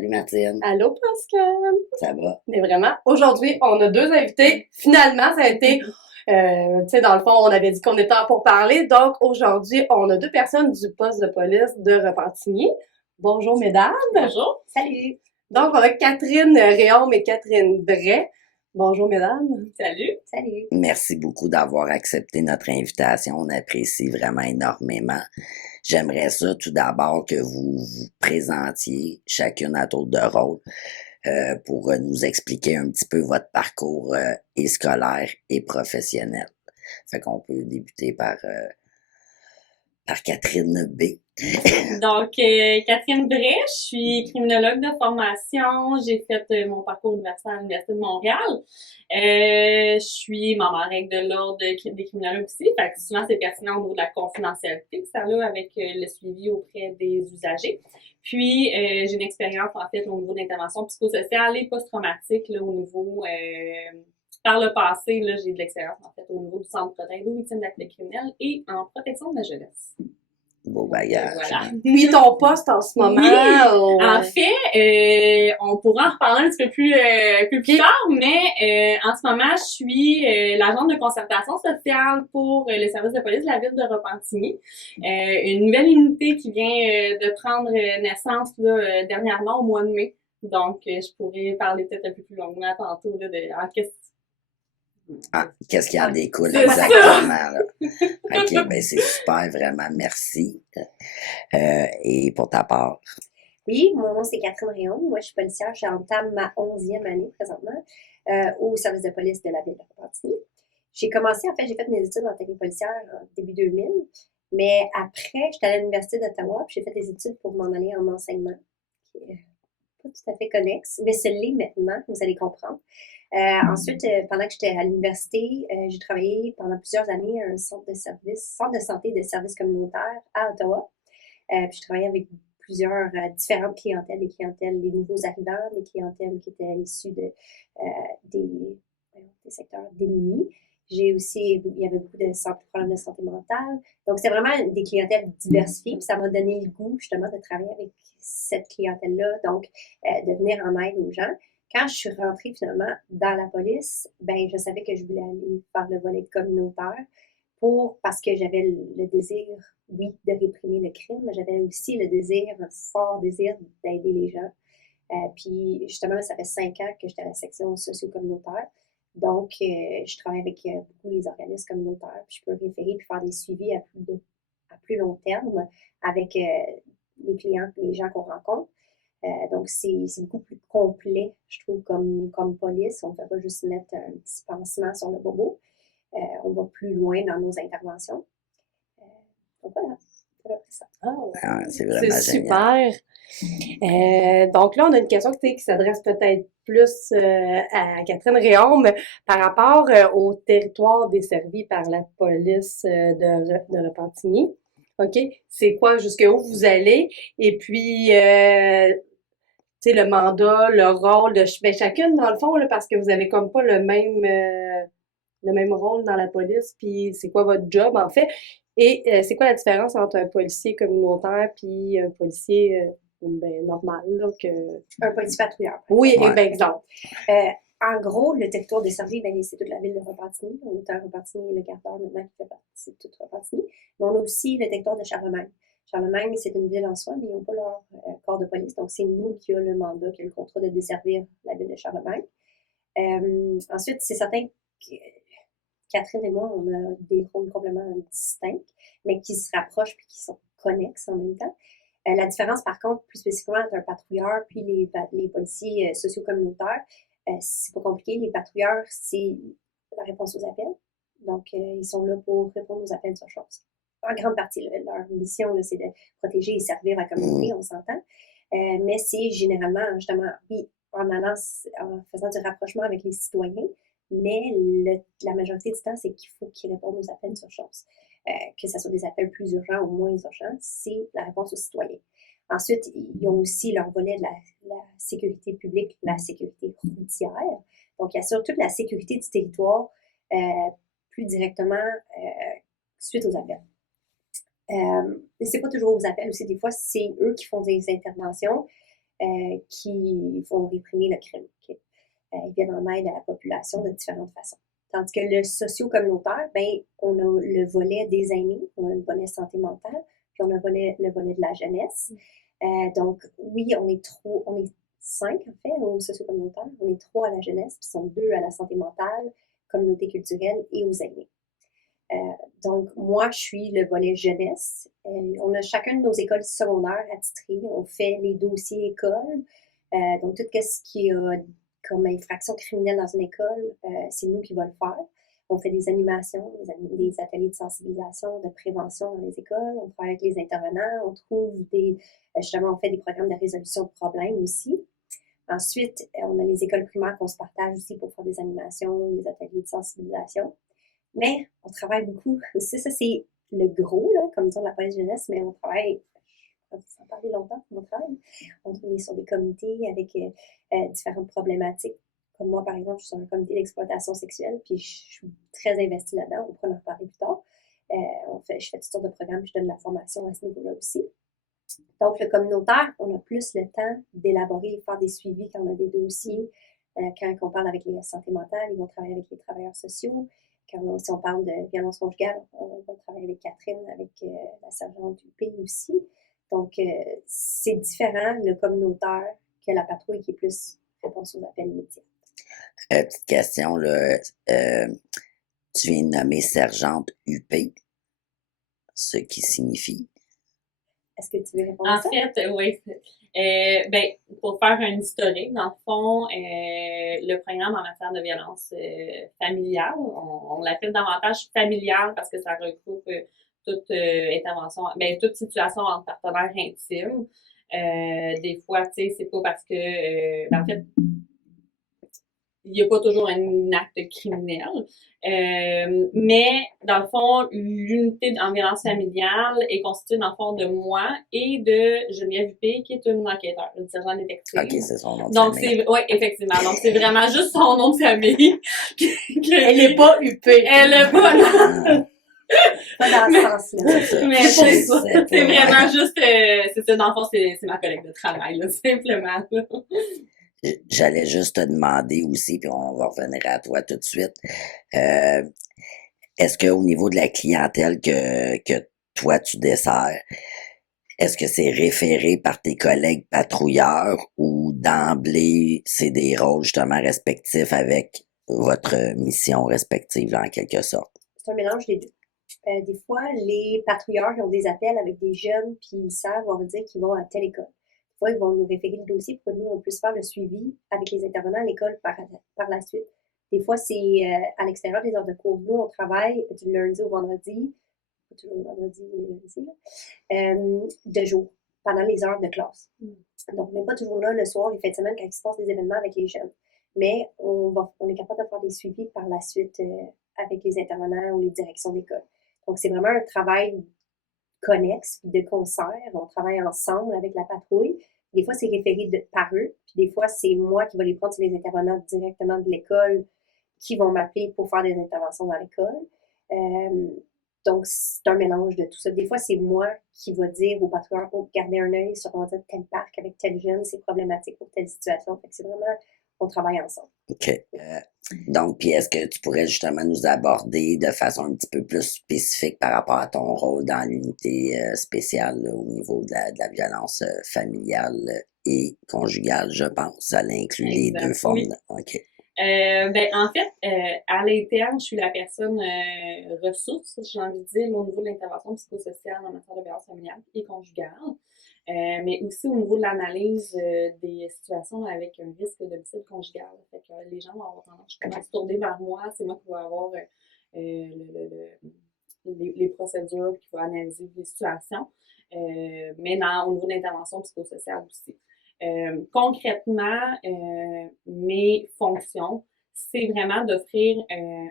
Salut Martine, Allô, Pascal! ça va? Mais vraiment, aujourd'hui, on a deux invités. Finalement, ça a été, tu sais, dans le fond, on avait dit qu'on était en pour parler. Donc, aujourd'hui, on a deux personnes du poste de police de Repentigny. Bonjour, mesdames. Bonjour. Salut. Donc, on a Catherine Réaume et Catherine Bray. Bonjour, mesdames. Salut. Salut. Merci beaucoup d'avoir accepté notre invitation, on apprécie vraiment énormément. J'aimerais ça tout d'abord que vous vous présentiez chacune à tour de rôle pour nous expliquer un petit peu votre parcours et scolaire et professionnel. Fait qu'on peut débuter par Catherine B. Donc, Catherine Bray, je suis criminologue de formation. J'ai fait mon parcours universitaire à l'Université de Montréal. Je suis membre en règle de l'ordre des criminologues aussi. Fait que souvent, c'est pertinent au niveau de la confidentialité que ça a avec le suivi auprès des usagers. Puis, j'ai une expérience, en fait, au niveau de l'intervention psychosociale et post-traumatique, là, au niveau... par le passé, là, j'ai de l'expérience, en fait, au niveau du centre d'aide aux victimes d'actes criminels et en protection de la jeunesse. Beau bagage. Voilà. Puis, ton poste en ce moment. Oui, en fait, on pourra en reparler un petit peu plus tard, mais en ce moment, je suis l'agente de concertation sociale pour le service de police de la ville de Repentigny. Une nouvelle unité qui vient de prendre naissance là, dernièrement au mois de mai. Donc, je pourrais parler peut-être un peu plus longuement tantôt là, en question. Qu'est-ce qui en découle C'est exactement, là? Ok, ben c'est super, vraiment, merci. Et pour ta part? Oui, mon nom c'est Catherine Réaume. Moi, je suis policière. J'entame ma 11e année présentement au service de police de la ville de Repentigny. J'ai commencé, en fait, j'ai fait mes études en technique policière en début 2000. Mais après, j'étais à l'Université d'Ottawa puis j'ai fait des études pour m'en aller en enseignement, qui est pas tout à fait connexe, mais ce l'est maintenant, vous allez comprendre. Ensuite, pendant que j'étais à l'université, j'ai travaillé pendant plusieurs années à un centre de santé de services communautaires à Ottawa. Puis je travaillais avec plusieurs différentes clientèles, des clientèles, des nouveaux arrivants, des clientèles qui étaient issues des secteurs démunis. J'ai aussi, il y avait beaucoup de problèmes de santé mentale. Donc, c'est vraiment des clientèles diversifiées. Puis ça m'a donné le goût, justement, de travailler avec cette clientèle-là. Donc, de venir en aide aux gens. Quand je suis rentrée, finalement, dans la police, ben, je savais que je voulais aller faire le volet communautaire parce que j'avais le désir, oui, de réprimer le crime, mais j'avais aussi le désir, un fort désir d'aider les gens. Puis, justement, ça fait 5 ans que j'étais à la section socio-communautaire. Donc, je travaille avec beaucoup les organismes communautaires. Puis, je peux référer puis faire des suivis à plus long terme avec les clients, les gens qu'on rencontre. Donc, c'est beaucoup plus complet, je trouve, comme police. On ne fait pas juste mettre un petit pansement sur le bobo. On va plus loin dans nos interventions. Donc, voilà. C'est ça. Oh, C'est vraiment c'est génial. super. Donc là, on a une question qui s'adresse peut-être plus à Catherine Réaume par rapport au territoire desservi par la police de Repentigny. OK? C'est quoi, jusqu'où vous allez? Et puis, tu sais, le mandat, le rôle de chacune, dans le fond, là, parce que vous avez comme pas le même rôle dans la police, puis c'est quoi votre job, en fait? Et c'est quoi la différence entre un policier communautaire puis un policier normal, là, Un policier patrouilleur. Oui, Ouais. exemple. En gros, le territoire desservi, ben, c'est toute la ville de Repentigny. On est à Repentigny, le quart d'heure maintenant qui fait partie de toute Repentigny. Mais on a aussi le territoire de Charlemagne. Charlemagne, c'est une ville en soi, mais ils n'ont pas leur corps de police. Donc, c'est nous qui avons le mandat, qui a le contrat de desservir la ville de Charlemagne. Ensuite, c'est certain que Catherine et moi, on a des rôles complètement distincts, mais qui se rapprochent puis qui sont connexes en même temps. La différence, par contre, plus spécifiquement entre un patrouilleur puis les policiers socio-communautaires, c'est pas compliqué. Les patrouilleurs, c'est la réponse aux appels. Donc, ils sont là pour répondre aux appels d'urgence. En grande partie, leur mission, là, c'est de protéger et servir la communauté, on s'entend. Mais c'est généralement, justement, oui, en faisant du rapprochement avec les citoyens, mais la majorité du temps, c'est qu'il faut qu'ils répondent aux appels d'urgence. Que ce soit des appels plus urgents ou moins urgents, c'est la réponse aux citoyens. Ensuite, ils ont aussi leur volet de la sécurité publique, la sécurité routière. Donc, il y a surtout la sécurité du territoire plus directement suite aux appels. Mais c'est pas toujours aux appels aussi. Des fois, c'est eux qui font des interventions. qui vont réprimer le crime. Okay? Ils viennent en aide à la population de différentes façons. Tandis que le socio-communautaire, ben, on a le volet des aînés, on a le volet santé mentale, puis on a le volet de la jeunesse. Donc, oui, on est 5 en fait au socio-communautaire, on est 3 à la jeunesse, puis sont 2 à la santé mentale, communauté culturelle et aux aînés. Donc, moi, je suis le volet jeunesse. On a chacun de nos écoles secondaires attitrées. On fait les dossiers écoles. Donc, tout ce qui est comme infraction criminelle dans une école, c'est nous qui va le faire. On fait des animations, des ateliers de sensibilisation, de prévention dans les écoles. On travaille avec les intervenants. On trouve justement, on fait des programmes de résolution de problèmes aussi. Ensuite, on a les écoles primaires qu'on se partage aussi pour faire des animations, des ateliers de sensibilisation. Mais on travaille beaucoup aussi. Ça, c'est le gros, là, comme dire la police jeunesse, mais on travaille, je vais en parler longtemps, on travaille. On est sur des comités avec différentes problématiques. Comme moi, par exemple, je suis sur un comité d'exploitation sexuelle, puis je suis très investie là-dedans. On pourra en reparler plus tard. Je fais toutes sortes de programmes, puis je donne de la formation à ce niveau-là aussi. Donc, le communautaire, on a plus le temps d'élaborer et faire des suivis quand on a des dossiers. Quand on parle avec les santé mentale, ils vont travailler avec les travailleurs sociaux. Si on parle de violence conjugale, on va travailler avec Catherine, avec la sergente du pays aussi. Donc, c'est différent, le communautaire, que la patrouille qui est plus réponse aux appels immédiats. Petite question, là. Tu viens de nommer sergente UP, ce qui signifie? Est-ce que tu veux répondre à ça? En fait, oui. Ben, pour faire un historique, dans le fond, le programme en matière de violence familiale, on l'appelle davantage familiale parce que ça regroupe toute intervention, ben toute situation entre partenaires intimes. Des fois, tu sais, c'est pas parce que, en fait, il n'y a pas toujours un acte criminel. Mais, dans le fond, l'unité en violence familiale est constituée, dans le fond, de moi et de Geneviève Huppé, qui est une enquêteur, une sergente détective. OK, c'est son nom de Donc, famille. oui, effectivement. Donc, c'est vraiment juste son nom de famille. Elle n'est pas huppée. Elle est pas, non. Pas dans ce sens-là. Mais c'est vraiment juste, c'est ça, dans le fond, c'est ma collègue de travail, là, simplement. Là. J'allais juste te demander aussi, puis on va revenir à toi tout de suite. Est-ce qu'au niveau de la clientèle que toi tu desserres, est-ce que c'est référé par tes collègues patrouilleurs ou d'emblée c'est des rôles justement respectifs avec votre mission respective là, en quelque sorte? C'est un mélange des deux. Des fois, les patrouilleurs qui ont des appels avec des jeunes, puis ils savent, on va dire qu'ils vont à telle école. Des fois, ils vont nous référer le dossier pour que nous, on puisse faire le suivi avec les intervenants à l'école par la suite. Des fois, c'est à l'extérieur des heures de cours. Nous, on travaille du lundi au vendredi, pas toujours le vendredi ou les lundis, de jour, pendant les heures de classe. Donc, on n'est pas toujours là le soir, les fins de semaine, quand il se passe des événements avec les jeunes. Mais on est capable de faire des suivis par la suite avec les intervenants ou les directions d'école. Donc, c'est vraiment un travail connexe, de concert. On travaille ensemble avec la patrouille. Des fois, c'est référé par eux. Puis des fois, c'est moi qui vais les prendre sur les intervenants directement de l'école qui vont m'appeler pour faire des interventions dans l'école. Donc, c'est un mélange de tout ça. Des fois, c'est moi qui va dire aux patrouilleurs, garder un œil sur, on va dire, tel parc avec tel jeune, c'est problématique pour telle situation. Fait que c'est vraiment, on travaille ensemble. OK. Donc, puis est-ce que tu pourrais justement nous aborder de façon un petit peu plus spécifique par rapport à ton rôle dans l'unité spéciale là, au niveau de la violence familiale et conjugale, je pense. Ça inclut les deux formes. Oui. OK. Ben, en fait, à l'interne, je suis la personne ressource, j'ai envie de dire, au niveau de l'intervention psychosociale en matière de violence familiale et conjugale. Mais aussi au niveau de l'analyse des situations avec un risque d'homicide conjugal. Fait que les gens vont avoir tendance à se tourner vers moi, c'est moi qui vais avoir les procédures, qui va analyser les situations, mais au niveau de l'intervention psychosociale aussi. Concrètement, mes fonctions, c'est vraiment d'offrir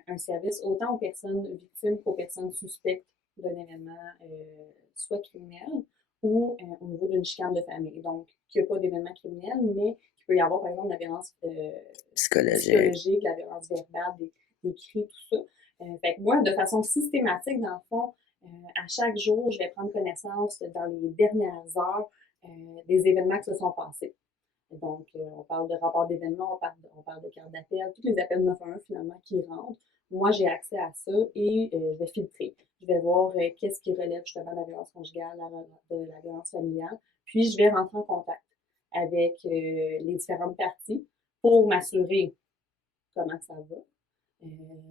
un service autant aux personnes victimes qu'aux personnes suspectes d'un événement soit criminel ou au niveau d'une chicane de famille. Donc, qu'il n'y a pas d'événement criminel, mais qu'il peut y avoir, par exemple, de la violence psychologique, de la violence verbale, des cris, tout ça. Fait que moi, de façon systématique, dans le fond, à chaque jour, je vais prendre connaissance dans les dernières heures des événements qui se sont passés. Donc, on parle de rapport d'événements, on parle de carte d'appel, tous les appels 911 finalement qui rentrent. Moi, j'ai accès à ça et je vais filtrer. Je vais voir qu'est-ce qui relève justement de la violence conjugale, de la violence familiale. Puis, je vais rentrer en contact avec les différentes parties pour m'assurer comment ça va.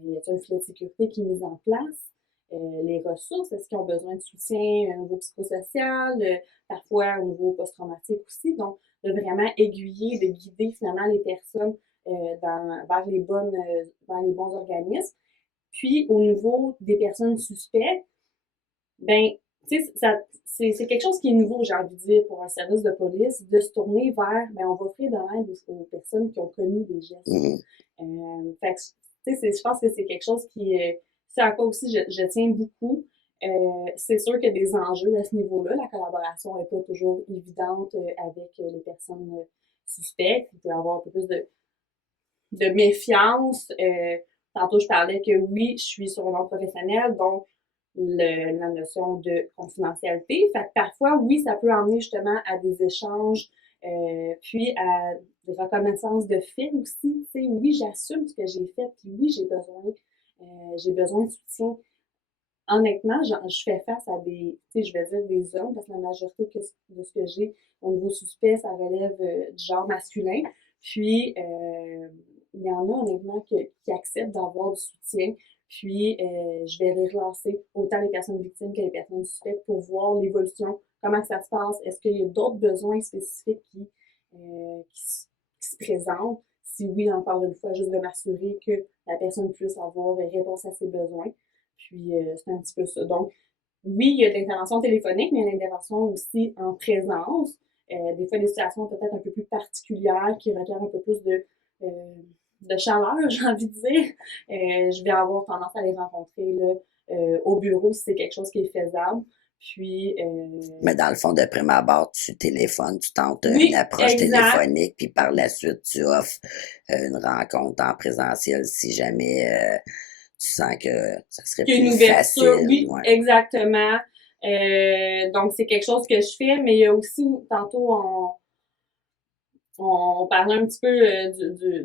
Y a-t-il un filet de sécurité qui est mis en place? Les ressources, est-ce qu'ils ont besoin de soutien au niveau psychosocial, parfois au niveau post-traumatique aussi. Donc, de vraiment aiguiller, de guider finalement les personnes vers les bons organismes. Puis, au niveau des personnes suspectes, ben, tu sais, c'est quelque chose qui est nouveau, j'ai envie de dire, pour un service de police, de se tourner vers, ben, on va offrir de l'aide aux personnes qui ont commis des gestes. Fait que, tu sais, je pense que c'est quelque chose c'est à quoi aussi je tiens beaucoup. C'est sûr qu'il y a des enjeux à ce niveau-là. La collaboration n'est pas toujours évidente avec les personnes suspectes. Il peut y avoir un peu plus de méfiance. Tantôt, je parlais que oui, je suis sur un ordre professionnel, donc la notion de confidentialité. Fait que parfois, oui, ça peut emmener justement à des échanges, puis à des reconnaissances de faits aussi. Tu sais, oui, j'assume ce que j'ai fait, puis oui, j'ai besoin de soutien. Honnêtement, je fais face à des, tu sais, je vais dire des hommes, parce que la majorité de ce que j'ai au niveau suspect, ça relève du genre masculin. Puis, il y en a honnêtement qui acceptent d'avoir du soutien. Puis, je vais les relancer, autant les personnes victimes que les personnes suspectes, pour voir l'évolution, comment ça se passe. Est-ce qu'il y a d'autres besoins spécifiques qui se présentent? Si oui, encore une fois, juste de m'assurer que la personne puisse avoir réponse à ses besoins. Puis, c'est un petit peu ça. Donc, oui, il y a de l'intervention téléphonique, mais il y a l'intervention aussi en présence. Des fois, des situations peut-être un peu plus particulières qui requièrent un peu plus de chaleur, j'ai envie de dire. Je vais avoir tendance à les rencontrer là, au bureau si c'est quelque chose qui est faisable. Puis, Mais dans le fond, de prime abord, tu téléphones, tu tentes oui, une approche exact. téléphonique, puis par la suite, tu offres une rencontre en présentiel si jamais tu sens que ça serait qu'il y a une plus ouverture. facile. Oui, Ouais. exactement. Donc, c'est quelque chose que je fais, mais il y a aussi, tantôt, on parlait un petit peu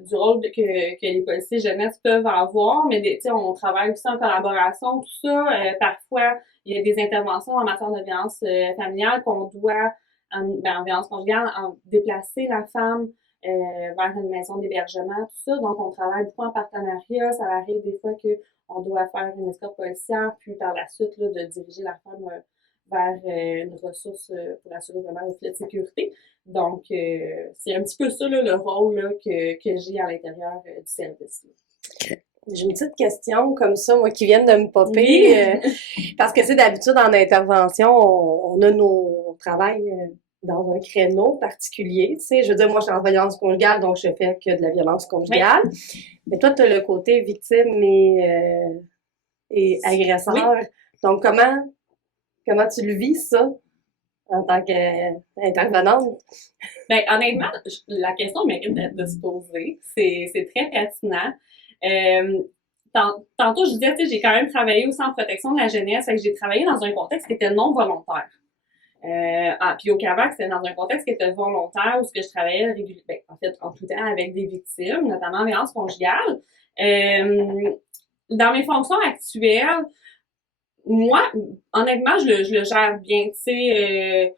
du rôle que les policiers jeunesse peuvent avoir, mais tu sais, on travaille aussi en collaboration, tout ça. Parfois, il y a des interventions en matière de violence familiale qu'on doit, en violence conjugale, déplacer la femme vers une maison d'hébergement, tout ça. Donc, on travaille beaucoup en partenariat. Ça arrive des fois qu'on doit faire une escorte policière, puis par la suite, là, de diriger la femme vers une ressource pour assurer vraiment le filet de sécurité. Donc, c'est un petit peu ça, là, le rôle là, que j'ai à l'intérieur du service. J'ai une petite question comme ça, moi, qui vient de me popper. Parce que, c'est d'habitude, en intervention, on a on travaille dans un créneau particulier. Tu sais, je veux dire, moi, je suis en violence conjugale, donc je fais que de la violence conjugale. Oui. Mais toi, tu as le côté victime et agresseur. Oui. Donc, comment tu le vis, ça? En tant qu'intervenante? Ben, honnêtement, la question mérite de se poser. C'est très pertinent. Tantôt, je disais, tu sais, j'ai quand même travaillé aussi en protection de la jeunesse, fait que j'ai travaillé dans un contexte qui était non volontaire. Puis au Cavac, c'était dans un contexte qui était volontaire, où je travaillais régulièrement, en fait, en tout temps avec des victimes, notamment en violence conjugale. Dans mes fonctions actuelles, moi, honnêtement, je le gère bien, tu sais,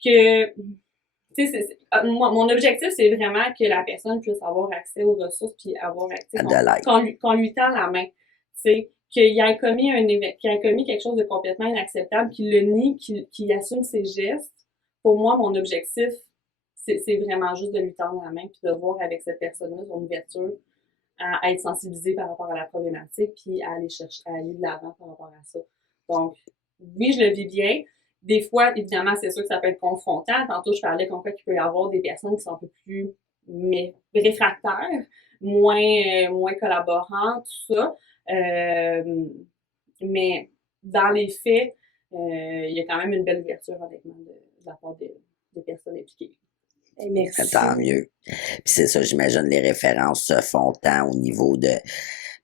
tu sais, mon objectif, c'est vraiment que la personne puisse avoir accès aux ressources puis avoir accès, qu'on lui tend la main, tu sais, qu'il ait commis quelque chose de complètement inacceptable, qu'il le nie, qu'il assume ses gestes. Pour moi, mon objectif, c'est vraiment juste de lui tendre la main puis de voir avec cette personne-là son ouverture à être sensibilisée par rapport à la problématique puis à aller de l'avant par rapport à ça. Donc, oui, je le vis bien. Des fois, évidemment, c'est sûr que ça peut être confrontant. Tantôt, je parlais comme quoi qu'il peut y avoir des personnes qui sont un peu plus réfractaires, moins collaborantes, tout ça. Mais dans les faits, il y a quand même une belle ouverture, honnêtement, de la part des personnes impliquées. Merci. Tant mieux. Puis c'est ça, j'imagine, les références se font tant au niveau de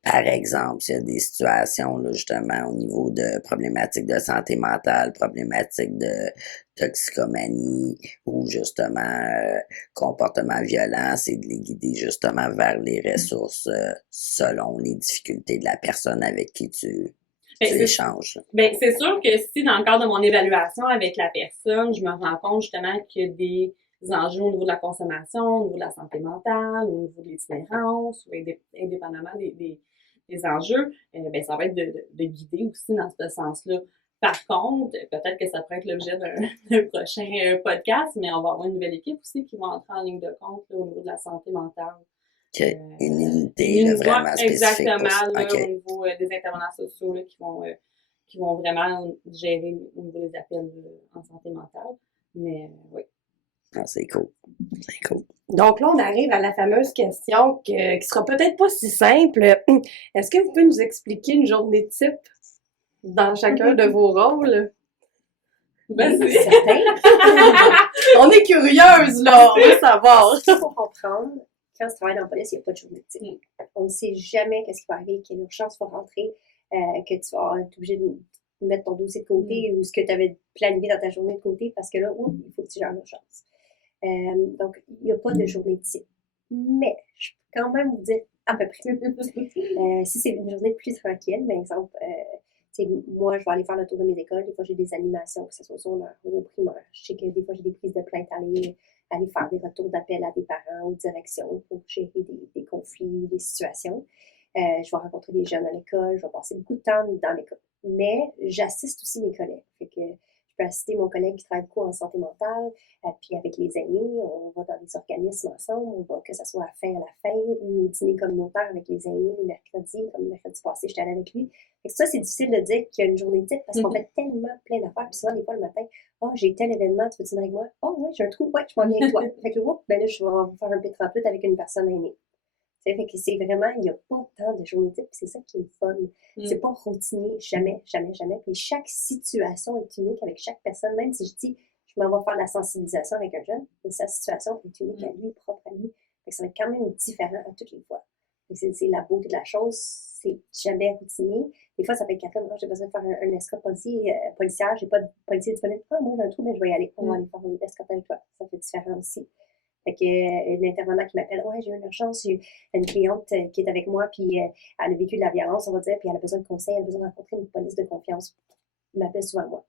Par exemple, s'il y a des situations, là, justement, au niveau de problématiques de santé mentale, problématiques de toxicomanie ou justement comportement violent, c'est de les guider justement vers les ressources selon les difficultés de la personne avec qui tu Ben, échanges. Ben, c'est sûr que si dans le cadre de mon évaluation avec la personne, je me rends compte justement qu'il y a des enjeux au niveau de la consommation, au niveau de la santé mentale, au niveau de l'itinérance, ou indépendamment des enjeux, ben, ça va être de guider aussi dans ce sens-là. Par contre, peut-être que ça pourrait être l'objet d'un prochain podcast, mais on va avoir une nouvelle équipe aussi qui va entrer en ligne de compte là, au niveau de la santé mentale. Une unité là, vraiment spécifique exactement, pour ça. là, au niveau des intervenants sociaux là, qui vont vraiment gérer au niveau des appels en santé mentale. Mais oui. Ah, c'est cool. C'est cool. Donc là, on arrive à la fameuse question qui sera peut-être pas si simple. Est-ce que vous pouvez nous expliquer une journée type dans chacun de vos rôles? Vas-y. On est curieuse, là, on veut savoir. Il faut comprendre, quand tu travailles dans la police, il n'y a pas de journée type. On ne sait jamais qu'est-ce qui va arriver, quelle urgence va rentrer, que tu vas être obligé de mettre ton dossier de côté ou ce que tu avais planifié dans ta journée de côté parce que là, il faut que tu gères l'urgence. Donc, il n'y a pas de journée type. Mais, je peux quand même vous dire à peu près. Si c'est une journée plus tranquille, par exemple, moi, je vais aller faire le tour de mes écoles. Des fois, j'ai des animations, que ce soit au secondaire ou au primaire. Je sais que des fois, j'ai des prises de plainte à aller faire des retours d'appel à des parents ou directions pour gérer des conflits ou des situations. Je vais rencontrer des jeunes à l'école. Je vais passer beaucoup de temps dans l'école. Mais j'assiste aussi mes collègues. Fait que je peux assister mon collègue qui travaille beaucoup en santé mentale, puis avec les amis, on va dans des organismes ensemble, on va que ce soit à la fin ou au dîner communautaire avec les amis les mercredis, comme le mercredi passé, j'étais allée avec lui. Fait que ça, c'est difficile de dire qu'il y a une journée type parce qu'on fait tellement plein d'affaires, puis souvent, des fois, le matin, j'ai tel événement, tu veux dîner avec moi? Oui, j'ai un trou, ouais, je m'en viens avec toi. Fait que là, je vais faire un P38 avec une personne aînée. Fait que c'est vraiment, il n'y a pas tant de journées types, c'est ça qui est le fun. C'est pas routinier, jamais, jamais, jamais. Puis chaque situation est unique avec chaque personne, même si je dis, je m'en vais faire de la sensibilisation avec un jeune, mais sa situation est unique à lui, propre à lui. Fait que ça va être quand même différent à toutes les fois. C'est la beauté de la chose, c'est jamais routinier. Des fois, ça peut être Catherine, j'ai besoin de faire un escorte policière, j'ai pas de policier disponible. Moi, j'ai un trou, mais je vais y aller. On va aller faire une escorte avec toi. Ça fait différent aussi. Fait que une intervenante qui m'appelle, j'ai eu une urgence, j'ai une cliente qui est avec moi, puis elle a vécu de la violence, on va dire, puis elle a besoin de conseils, elle a besoin de rencontrer une police de confiance. Elle m'appelle souvent moi.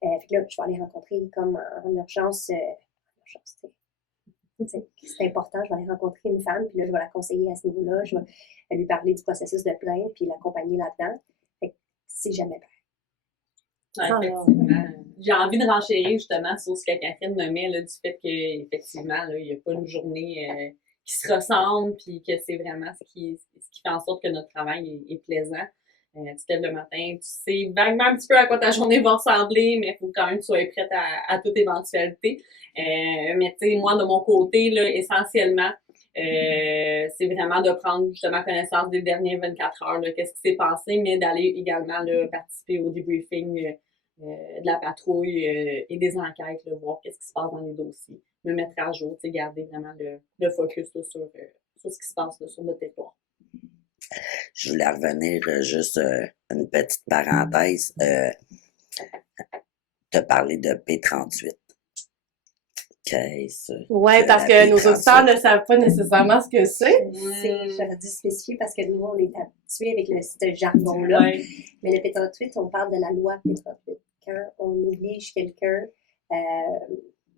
Fait que là, je vais aller rencontrer comme en urgence, c'est important, je vais aller rencontrer une femme, puis là, je vais la conseiller à ce niveau-là, je vais lui parler du processus de plainte, puis l'accompagner là-dedans. Fait que c'est jamais pareil. Ouais, effectivement. J'ai envie de renchérir justement sur ce que Catherine nommait là, du fait qu'effectivement, il n'y a pas une journée qui se ressemble puis que c'est vraiment ce qui fait en sorte que notre travail est plaisant. Tu te lèves le matin, tu sais vaguement un petit peu à quoi ta journée va ressembler, mais il faut quand même que tu sois prête à toute éventualité. Mais tu sais, moi, de mon côté, là, essentiellement, c'est vraiment de prendre justement connaissance des dernières 24 heures, là, qu'est-ce qui s'est passé, mais d'aller également là, participer au debriefing de la patrouille et des enquêtes, là, voir qu'est-ce qui se passe dans les dossiers, me mettre à jour, garder vraiment le focus là, sur ce qui se passe là, sur notre territoire. Je voulais revenir juste une petite parenthèse. Te parler de P38. Qu'est-ce? Oui, parce que nos auditeurs ne savent pas nécessairement ce que c'est. J'aurais dû spécifier parce que nous, on est habitués avec ce jargon-là. Ouais. Mais le P38, on parle de la loi P38. Quand on oblige quelqu'un,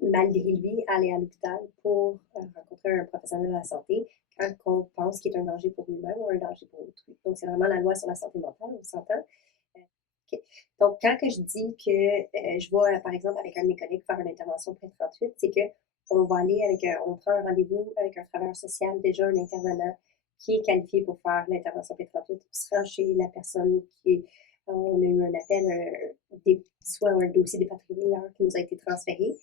malgré lui, à aller à l'hôpital pour rencontrer un professionnel de la santé, quand on pense qu'il est un danger pour lui-même ou un danger pour autrui. Donc, c'est vraiment la loi sur la santé mentale, on s'entend. Okay. Donc, quand que je dis que je vais, par exemple, avec un de mes collègues faire une intervention P38, c'est qu'on va aller on prend un rendez-vous avec un travailleur social, déjà un intervenant qui est qualifié pour faire l'intervention P38. On se rend chez la personne on a eu un appel, soit un dossier des patrouilleurs qui nous a été transféré.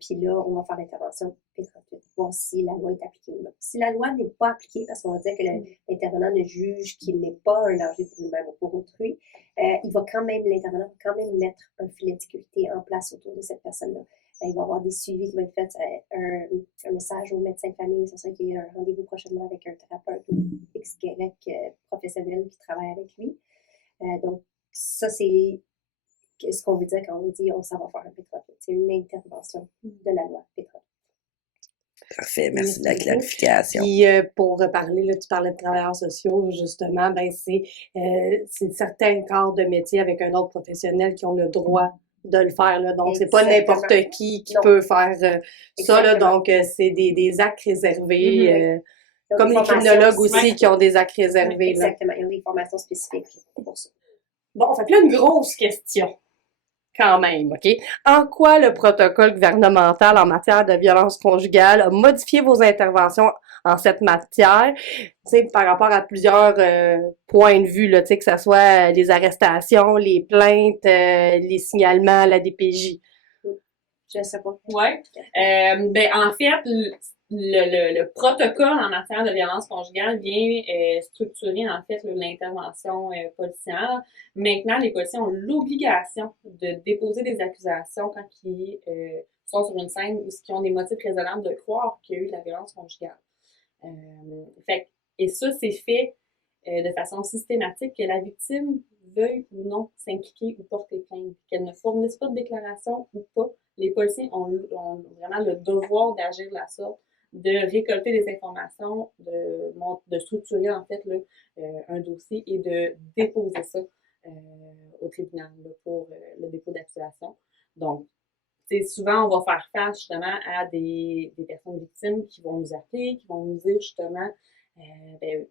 Puis là, on va faire l'intervention P38, voir si la loi est appliquée ou non. Si la loi n'est pas appliquée, parce qu'on va dire que l'intervenant ne juge qu'il n'est pas un danger pour lui-même ou pour autrui, l'intervenant va quand même mettre un filet de sécurité en place autour de cette personne-là. Il va y avoir des suivis qui vont être faits, un message au médecin de famille, ça serait qu'il y ait un rendez-vous prochainement avec un thérapeute ou XY professionnel qui travaille avec lui. Donc, ça, c'est ce qu'on veut dire quand on dit on s'en va faire un pétrole. C'est une intervention de la loi pétrole. Parfait, merci de la clarification. Puis pour reparler, là, tu parlais de travailleurs sociaux, justement, ben c'est certains corps de métier avec un autre professionnel qui ont le droit de le faire. Là. Donc, c'est pas n'importe qui peut faire ça. Là, donc, c'est des actes réservés. Comme les criminologues aussi qui ont des actes réservés. Exactement, ils ont des formations spécifiques pour ça. Bon, fait que là, une grosse question. Quand même, OK? En quoi le protocole gouvernemental en matière de violence conjugale a modifié vos interventions en cette matière, tu sais, par rapport à plusieurs points de vue, là, tu sais, que ce soit les arrestations, les plaintes, les signalements à la DPJ? Je sais pas. Ouais. Ben, en fait, le protocole en matière de violence conjugale vient structurer, en fait, l'intervention policière. Maintenant, les policiers ont l'obligation de déposer des accusations quand ils sont sur une scène ou qui ont des motifs raisonnables de croire qu'il y a eu de la violence conjugale. Et ça, c'est fait de façon systématique, que la victime veuille ou non s'impliquer ou porter plainte, qu'elle ne fournisse pas de déclaration ou pas. Les policiers ont vraiment le devoir d'agir de la sorte, de récolter des informations, de structurer en fait là, un dossier et de déposer ça au tribunal là, pour le dépôt d'accusation. Donc, souvent, on va faire face justement à des personnes victimes qui vont nous appeler, qui vont nous dire justement ben,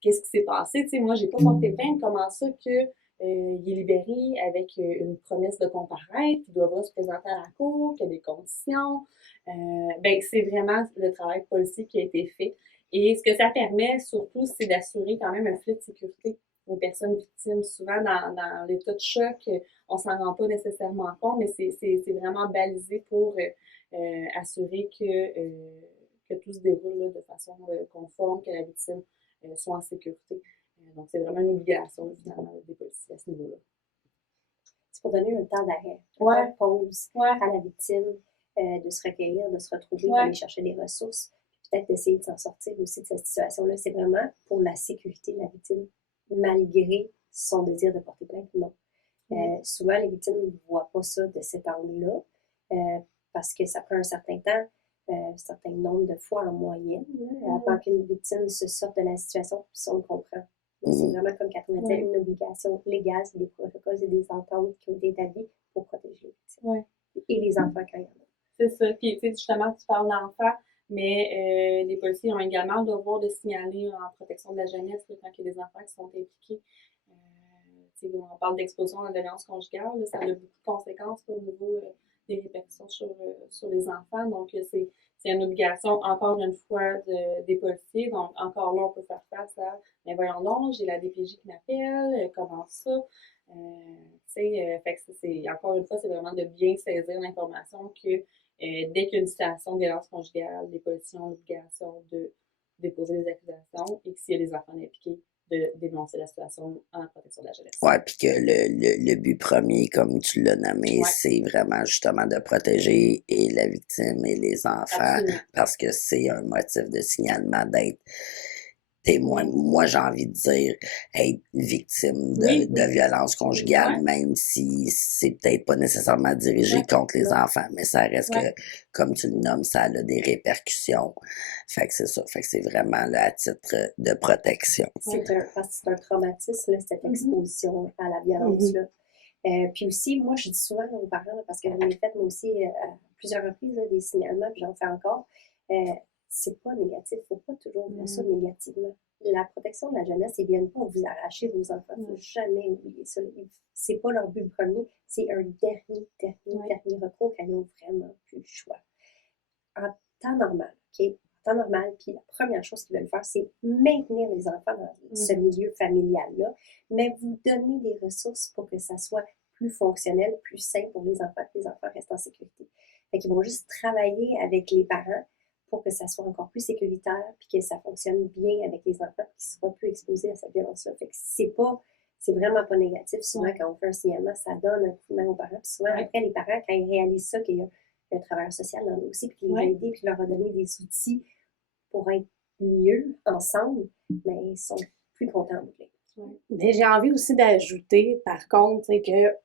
qu'est-ce qui s'est passé? T'sais, moi, j'ai pas porté plainte. Comment ça que il est libéré avec une promesse de comparaître, qu'il doit se présenter à la cour, qu'il y a des conditions? Ben, c'est vraiment le travail policier qui a été fait. Et ce que ça permet surtout, c'est d'assurer quand même un filet de sécurité aux personnes victimes. Souvent, dans l'état de choc, on s'en rend pas nécessairement compte, mais c'est vraiment balisé pour assurer que tout se déroule là, de façon conforme, que la victime soit en sécurité. Donc, c'est vraiment une obligation, finalement, des policiers à ce niveau-là. C'est pour donner un temps d'arrêt, Ouais. une pause à la victime de se recueillir, de se retrouver, d'aller chercher des ressources, peut-être d'essayer de s'en sortir aussi de cette situation-là. C'est vraiment pour la sécurité de la victime, malgré son désir de porter plainte ou non. Souvent, les victimes ne voient pas ça de cet angle-là, parce que ça prend un certain temps, un certain nombre de fois en moyenne, avant qu'une victime se sorte de la situation, puis ça, on le comprend. C'est vraiment, comme Catherine a dit, une obligation légale, c'est des protocoles et des ententes qui ont été établis pour protéger les victimes. Et les enfants quand il y en a. C'est ça. Puis, tu sais, justement, tu parles d'enfants, mais les policiers ont également le devoir de signaler en protection de la jeunesse quand il y a des enfants qui sont impliqués. On parle d'exposition à la violence conjugale, là, ça a beaucoup de conséquences au niveau des répercussions sur les enfants. Donc, c'est une obligation, encore une fois, des policiers. Donc, encore là, on peut faire face à, mais voyons donc, j'ai la DPJ qui m'appelle, comment ça? Fait que encore une fois, c'est vraiment de bien saisir l'information que dès qu'il y a une situation de violence conjugale, les policiers ont l'obligation de déposer des accusations et que s'il y a des enfants impliqués, de dénoncer la situation en protection de la jeunesse. Ouais, puis que le but premier, comme tu l'as nommé, c'est vraiment justement de protéger et la victime et les enfants. Absolument. Parce que c'est un motif de signalement d'être témoin. Moi, j'ai envie de dire être victime de violence conjugale, même si c'est peut-être pas nécessairement dirigé contre les enfants, mais ça reste que, comme tu le nommes, ça a des répercussions. Fait que c'est ça. Fait que c'est vraiment là, à titre de protection. C'est un traumatisme, là, cette exposition à la violence-là. Puis aussi, moi, je dis souvent aux parents, parce que j'en ai fait moi aussi à plusieurs reprises des signalements, puis j'en fais encore, c'est pas négatif, faut pas toujours voir ça négativement. La protection de la jeunesse, ils viennent pas vous arracher vos enfants, faut jamais oublier ça. C'est pas leur but premier, c'est un dernier recours quand ils ont vraiment plus le choix. En temps normal, OK? En temps normal, puis la première chose qu'ils veulent faire, c'est maintenir les enfants dans ce milieu familial-là, mais vous donner des ressources pour que ça soit plus fonctionnel, plus sain pour les enfants, que les enfants restent en sécurité. Fait qu'ils vont juste travailler avec les parents pour que ça soit encore plus sécuritaire, puis que ça fonctionne bien avec les enfants, qui ne soient plus exposés à cette violence-là. Fait que c'est vraiment pas négatif. Souvent, quand on fait un signalement, ça donne un coup de main aux parents. Puis souvent, après, les parents, quand ils réalisent ça, qu'il y a un travailleur social dans le aussi, puis les Ouais. aider, puis leur donner des outils pour être mieux ensemble, mais ils sont plus contents de vivre. Mais j'ai envie aussi d'ajouter, par contre, tu sais, que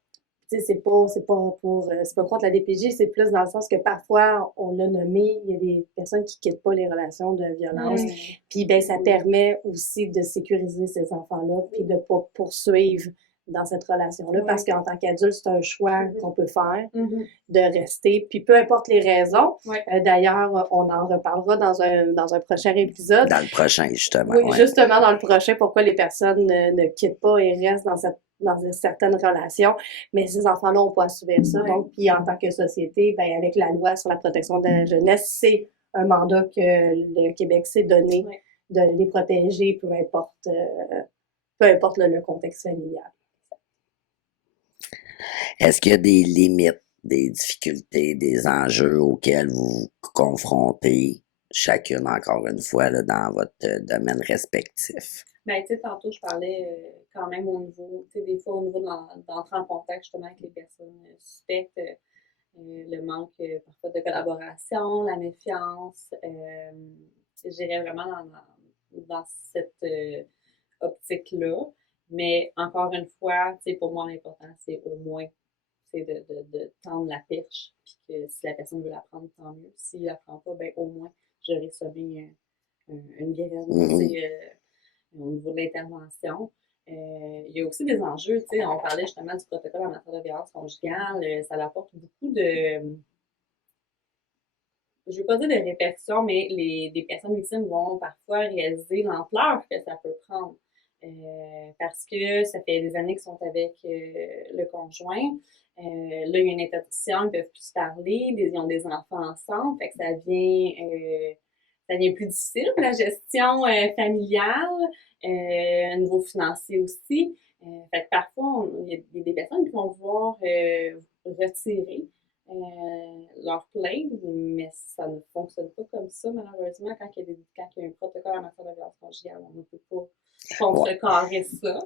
c'est pas contre la DPJ, c'est plus dans le sens que parfois, on l'a nommé, il y a des personnes qui quittent pas les relations de violence. Puis ben ça permet aussi de sécuriser ces enfants-là, puis de pas poursuivre dans cette relation-là, parce qu'en tant qu'adulte, c'est un choix qu'on peut faire de rester, puis peu importe les raisons. D'ailleurs, on en reparlera dans un prochain épisode. Dans le prochain, justement. Oui, justement dans le prochain, pourquoi les personnes ne quittent pas et restent dans certaines relations, mais ces enfants-là n'ont pas à subir ça. Donc, puis en tant que société, ben avec la loi sur la protection de la jeunesse, c'est un mandat que le Québec s'est donné de les protéger, peu importe le contexte familial. Est-ce qu'il y a des limites, des difficultés, des enjeux auxquels vous vous confrontez, chacune encore une fois, là, dans votre domaine respectif? Ben, tu sais, tantôt, je parlais quand même au niveau, tu sais, des fois, au niveau d'entrer en contact justement avec les personnes suspectes, le manque parfois de collaboration, la méfiance. J'irais vraiment dans cette optique-là. Mais encore une fois, tu sais, pour moi, l'important, c'est au moins de tendre la perche, puis que si la personne veut la prendre, tant mieux. S'il la prend pas, ben au moins, j'aurais semé une guérison, au niveau de l'intervention. Il y a aussi des enjeux, tu sais, on parlait justement du protocole en matière de violence conjugale, ça apporte beaucoup de, je veux pas dire de répercussions, mais des personnes victimes vont parfois réaliser l'ampleur que ça peut prendre. Parce que ça fait des années qu'ils sont avec le conjoint. Là, il y a une interdiction, ils peuvent plus se parler, ils ont des enfants ensemble, fait que ça devient plus difficile, la gestion familiale, niveau financier aussi. Fait que parfois, il y a des personnes qui vont vouloir retirer leur plainte, mais ça ne fonctionne pas comme ça, malheureusement, quand il y a un protocole en matière de violence conjugale, on ne peut pas contrecarrer ça.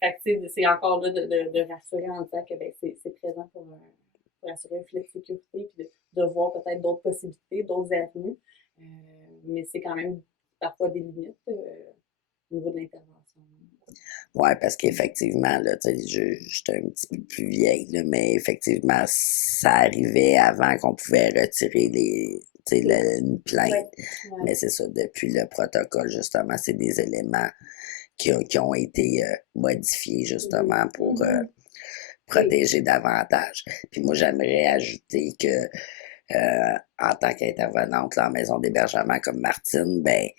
Fait que c'est encore là de rassurer en disant que ben, c'est présent pour assurer un filet de sécurité, puis de voir peut-être d'autres possibilités, d'autres avenues. Mais c'est quand même parfois des limites au niveau de l'intervention. Ouais, parce qu'effectivement, là, tu sais, j'étais un petit peu plus vieille, là, mais effectivement, ça arrivait avant qu'on pouvait retirer une plainte. Mais c'est ça, depuis le protocole, justement, c'est des éléments qui ont été modifiés, justement, pour protéger davantage. Puis moi, j'aimerais ajouter que en tant qu'intervenante là, en maison d'hébergement comme Martine, ben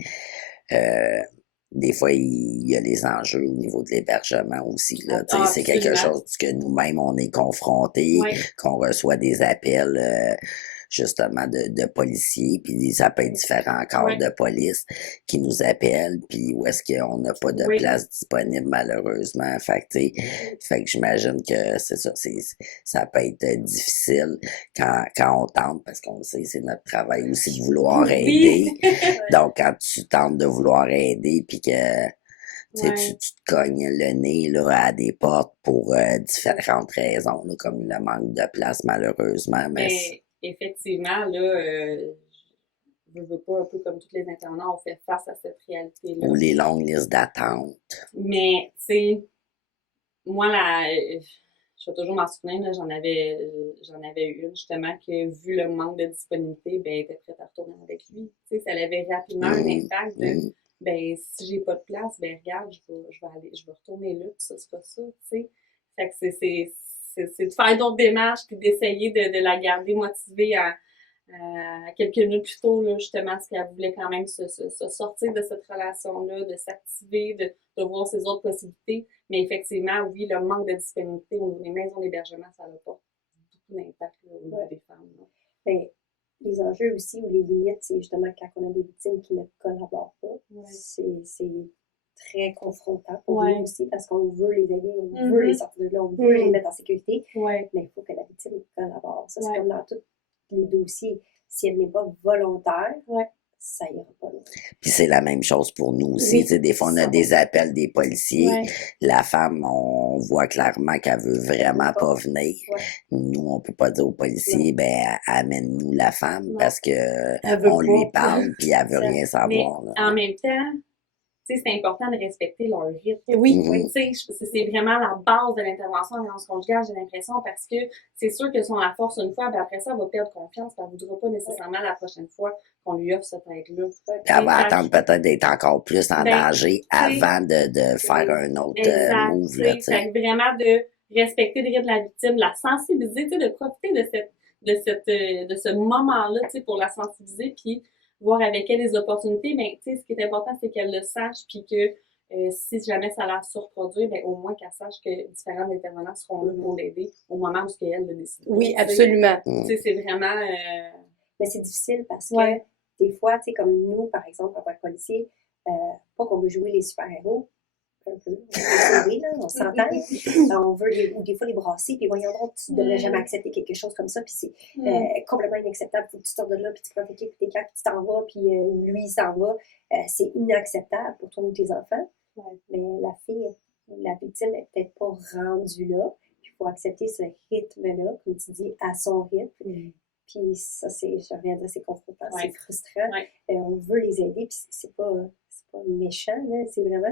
des fois, il y a les enjeux au niveau de l'hébergement aussi. Là, c'est quelque chose que nous-mêmes, on est confrontés, qu'on reçoit des appels justement de policiers, puis ça peut être différents corps de police qui nous appellent, puis où est-ce qu'on n'a pas de place disponible malheureusement. Fait que j'imagine que c'est ça, ça peut être difficile quand on tente, parce qu'on sait c'est notre travail aussi de vouloir aider. Donc quand tu tentes de vouloir aider, puis que tu te cognes le nez là, à des portes pour différentes raisons, là, comme le manque de place malheureusement. Mais effectivement, là, je veux pas, un peu comme tous les intervenants, on fait face à cette réalité-là. Ou les longues listes d'attente. Mais, tu sais, moi, je vais toujours m'en souvenir, là, j'en avais une, justement, que vu le manque de disponibilité, ben, elle était prête à retourner avec lui. Tu sais, ça avait rapidement un impact de, ben, si j'ai pas de place, ben, regarde, je vais retourner là, puis ça sera ça, tu sais. Fait que c'est de faire d'autres démarches, puis d'essayer de la garder motivée à quelques minutes plus tôt, là, justement, parce qu'elle voulait quand même se sortir de cette relation-là, de s'activer, de voir ses autres possibilités. Mais effectivement, oui, le manque de disponibilité au niveau des maisons d'hébergement, ça n'a pas beaucoup d'impact là, au niveau des femmes. Ben, les enjeux aussi, ou les limites, c'est justement quand on a des victimes qui ne collaborent pas. C'est très confrontant pour nous aussi, parce qu'on veut les aider, on veut les sortir de là, on veut les mettre en sécurité. Mais il faut que la victime collabore. Ça, c'est comme dans tous les dossiers. Si elle n'est pas volontaire, ça ira pas loin. Puis c'est la même chose pour nous aussi. Des fois, on a des appels des policiers. La femme, on on voit clairement qu'elle veut vraiment pas venir, Ouais. nous, on peut pas dire aux policiers, ben, amène-nous la femme, Non. parce que Elle veut on lui pas. parle, puis elle veut Ça. rien Mais savoir, là. en même temps, tu sais, c'est important de respecter leur rythme. Oui. Mhm. Tu sais, c'est vraiment la base de l'intervention en violence conjugale, j'ai l'impression, parce que c'est sûr que si on la force une fois, ben après ça, elle va perdre confiance, puis elle voudra pas nécessairement la prochaine fois qu'on lui offre cette aide-là. Puis elle va Fait attendre peut-être d'être encore plus en Ben, danger avant de faire un autre exact, move, là, tu sais. fait que vraiment de respecter le rythme de la victime, de la sensibiliser, tu sais, de profiter de ce moment-là, tu sais, pour la sensibiliser, puis voir avec elle les opportunités. Mais tu sais, ce qui est important, c'est qu'elle le sache, puis que si jamais ça la surproduit, ben au moins qu'elle sache que différents intervenants seront là pour l'aider au moment où elle le décide. Oui, absolument. Tu sais, c'est vraiment... Mais c'est difficile parce que Ouais. des fois, tu sais, comme nous, par exemple, en tant que policier, pas qu'on veut jouer les super-héros, un peu, oui, là, on s'entend. On veut ou des fois les brasser, puis voyons donc, tu ne devrais jamais accepter quelque chose comme ça, puis c'est complètement inacceptable. Il faut que tu sortes de là, puis tu prends tes clics, puis tes claques, puis tu t'en vas, puis lui, il s'en va. C'est inacceptable pour toi ou tes enfants. Ouais. Mais la fille, la victime n'est peut-être pas rendue là. Il faut accepter ce rythme-là, comme tu dis, à son rythme. Puis ça, je reviens à dire, c'est confrontant, Ouais. c'est frustrant. Ouais. On veut les aider, puis c'est pas méchant, là. C'est vraiment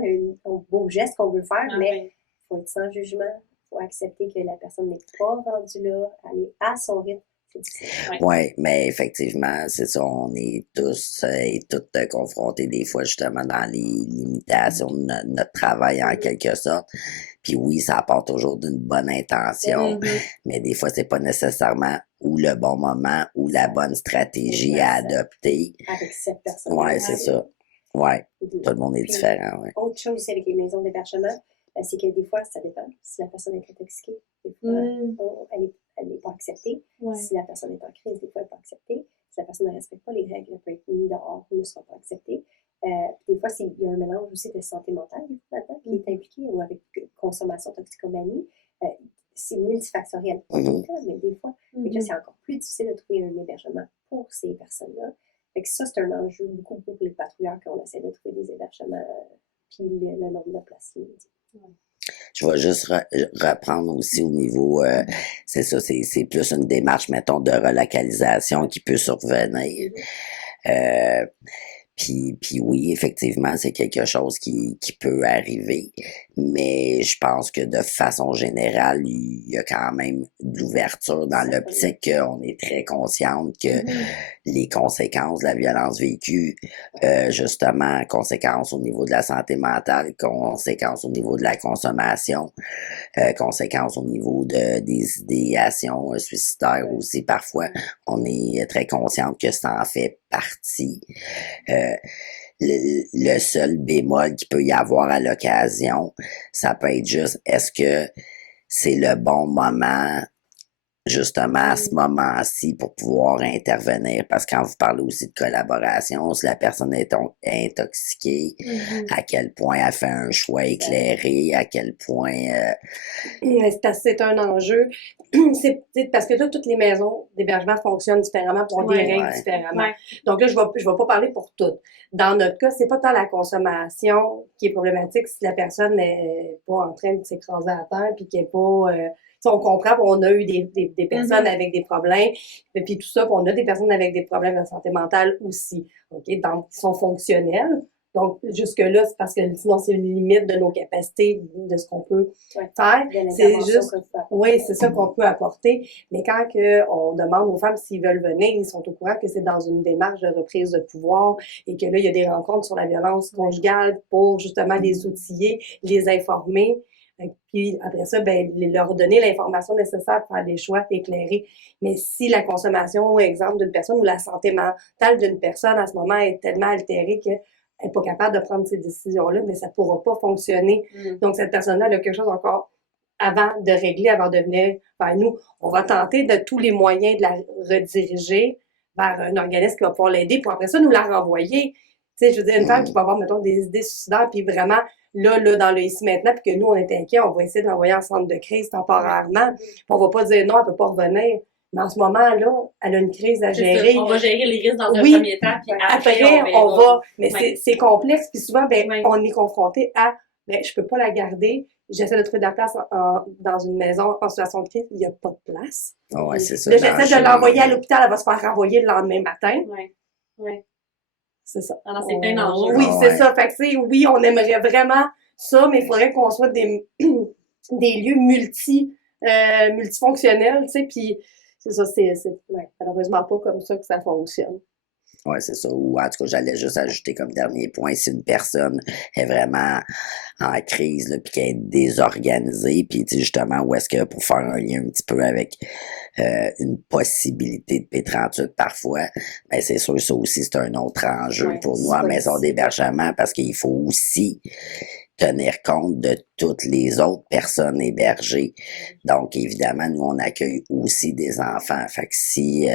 un beau geste qu'on veut faire, mais ouais. il faut être sans jugement. Il faut accepter que la personne n'est pas rendue là, aller à son rythme. C'est difficile. Oui, mais effectivement, c'est ça, on est tous et toutes confrontés des fois justement dans les limitations de notre travail en quelque sorte. Puis oui, ça part toujours d'une bonne intention, mais des fois, c'est pas nécessairement ou le bon moment ou la bonne stratégie à adopter. Avec cette personne. Oui, c'est ça. Oui, Mhm. tout le monde est Puis, différent, oui. Autre chose aussi avec les maisons d'hébergement, c'est que des fois, ça dépend. Si la personne est intoxiquée, des fois, elle n'est pas acceptée. Ouais. Si la personne est en crise, des fois, elle n'est pas acceptée. Si la personne ne respecte pas les règles, elle peut être mise dehors ou ne sera pas acceptée. Des fois, il y a un mélange aussi de santé mentale là-dedans qui est impliqué, ou avec consommation, toxicomanie. C'est multifactoriel. Pas tout le temps, mais des fois. Et là, c'est encore plus difficile de trouver un hébergement pour ces personnes-là. Fait que ça, c'est un enjeu beaucoup pour les patrouilleurs quand on essaie de trouver des hébergements, puis le nombre de places limitées. Je vais juste reprendre aussi au niveau, c'est ça, c'est plus une démarche, mettons, de relocalisation qui peut survenir. Puis oui, effectivement, c'est quelque chose qui peut arriver, mais je pense que de façon générale, il y a quand même de l'ouverture dans l'optique qu'on est très consciente que les conséquences de la violence vécue, justement, conséquences au niveau de la santé mentale, conséquences au niveau de la consommation, conséquences au niveau des idéations suicidaires aussi, parfois, on est très consciente que ça en fait partie. Le seul bémol qu'il peut y avoir à l'occasion, ça peut être juste, est-ce que c'est le bon moment, justement, à ce moment-ci, pour pouvoir intervenir? Parce que quand vous parlez aussi de collaboration, si la personne est intoxiquée, à quel point elle fait un choix éclairé, à quel point... C'est un enjeu. C'est parce que là, toutes les maisons d'hébergement fonctionnent différemment, ont des règles différemment. Ouais. Donc là, je vais pas parler pour toutes. Dans notre cas, c'est pas tant la consommation qui est problématique si la personne n'est pas en train de s'écraser à terre puis qu'elle est pas... on comprend qu'on a eu des personnes avec des problèmes, et puis tout ça, puis on a des personnes avec des problèmes de santé mentale aussi, OK? Donc, ils sont fonctionnels. Donc, jusque-là, c'est parce que sinon, c'est une limite de nos capacités, de ce qu'on peut faire. C'est juste, oui, c'est ça qu'on peut apporter. Mais quand on demande aux femmes s'ils veulent venir, ils sont au courant que c'est dans une démarche de reprise de pouvoir et que là, il y a des rencontres sur la violence conjugale pour justement les outiller, les informer. Puis après ça, leur donner l'information nécessaire pour faire des choix éclairés. Mais si la consommation, exemple, d'une personne ou la santé mentale d'une personne à ce moment est tellement altérée qu'elle n'est pas capable de prendre ces décisions-là, mais ça ne pourra pas fonctionner. Donc, cette personne-là, elle a quelque chose encore avant de régler, avant de venir vers nous. On va tenter de tous les moyens de la rediriger vers un organisme qui va pouvoir l'aider pour après ça nous la renvoyer. Tu sais, je veux dire, une femme qui va avoir, mettons, des idées suicidaires, puis vraiment, là, dans le ici maintenant, puis que nous, on est inquiets, on va essayer de l'envoyer en centre de crise temporairement. Puis on va pas dire non, elle peut pas revenir. Mais en ce moment-là, elle a une crise à gérer. On va gérer les risques dans un premier temps, puis après, on va. Mais c'est complexe, puis souvent, on est confronté à mais je peux pas la garder. J'essaie de trouver de la place dans une maison en situation de crise, il y a pas de place. Ouais, c'est ça. Là, j'essaie de l'envoyer à l'hôpital, elle va se faire renvoyer le lendemain matin. Ouais. Ouais. C'est ça. Alors, c'est plein d'enjeux. Oui, c'est Ouais. ça. Fait que, tu sais, oui, on aimerait vraiment ça, mais il faudrait qu'on soit des lieux multifonctionnels, tu sais, puis c'est ça, c'est malheureusement pas comme ça que ça fonctionne. Ouais, c'est ça. Ou en tout cas, j'allais juste ajouter comme dernier point, si une personne est vraiment en crise, là, puis qu'elle est désorganisée, puis tu sais, justement, où est-ce que pour faire un lien un petit peu avec une possibilité de P38 parfois, ben c'est sûr, ça aussi, c'est un autre enjeu Ouais, pour nous en maison d'hébergement, parce qu'il faut aussi tenir compte de toutes les autres personnes hébergées. Donc, évidemment, nous, on accueille aussi des enfants. Fait que si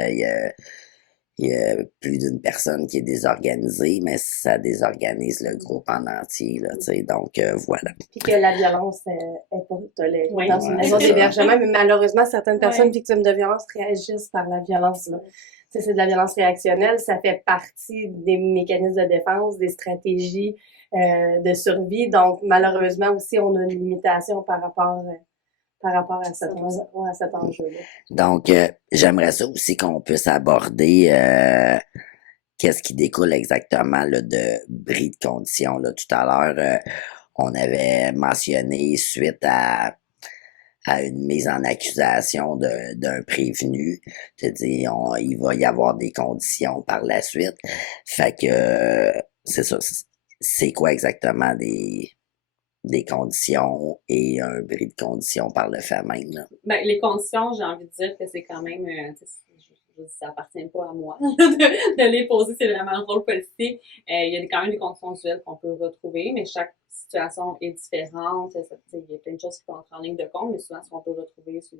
il y a plus d'une personne qui est désorganisée, mais ça désorganise le groupe en entier, là, tu sais. Donc, voilà. Puis que la violence est pas tolérée Oui. dans une Ouais, maison c'est ça. d'hébergement, mais malheureusement, certaines personnes Ouais. victimes de violence réagissent par la violence, là. Tu sais, c'est de la violence réactionnelle, ça fait partie des mécanismes de défense, des stratégies de survie. Donc, malheureusement aussi, on a une limitation par rapport à cet enjeu-là. Donc, j'aimerais ça aussi qu'on puisse aborder qu'est-ce qui découle exactement là, de bris de conditions. Là. Tout à l'heure, on avait mentionné suite à une mise en accusation d'un prévenu, c'est-à-dire il va y avoir des conditions par la suite. Fait que c'est ça. C'est quoi exactement des conditions et un bris de conditions par le fait même, là? Ben, les conditions, j'ai envie de dire que c'est quand même, ça appartient pas à moi de les poser, c'est vraiment un rôle policier. Il y a quand même des conditions usuelles qu'on peut retrouver, mais chaque situation est différente. Il y a plein de choses qui peuvent entrer en ligne de compte, mais souvent, ce qu'on peut retrouver, c'est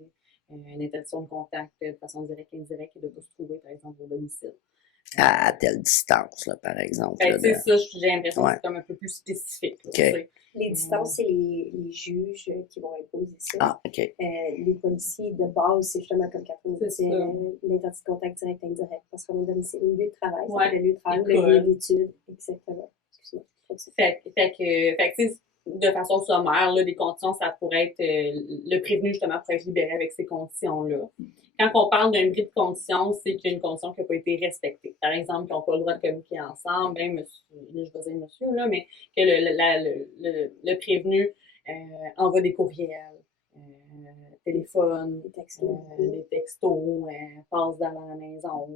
une interdiction de contact de façon directe et indirecte et de pas se trouver, par exemple, au domicile. À telle distance, là, par exemple. Ben, Là, tu sais, ça, j'ai l'impression que Ouais. c'est comme un peu plus spécifique. Là, OK. tu sais. Les distances, c'est les juges qui vont imposer ça. Ah, OK. Les policiers de base, c'est justement comme Catherine C'est disait, ça. l'interdit de contact direct et indirect. Parce qu'on est domicile au lieu de travail, Ouais. c'est le lieu de travail, le École. lieu d'études, exactement. Excuse-moi. Fait que, tu sais, de façon sommaire, là, des conditions, ça pourrait être, le prévenu, justement, pourrait être libéré avec ces conditions-là. Quand on parle d'un bris de conditions, c'est qu'il y a une condition qui n'a pas été respectée. Par exemple, qu'ils n'ont pas le droit de communiquer ensemble, ben, monsieur, là, je vais dire monsieur, là, mais que le prévenu envoie des courriels, téléphone, des textos, passe dans la maison,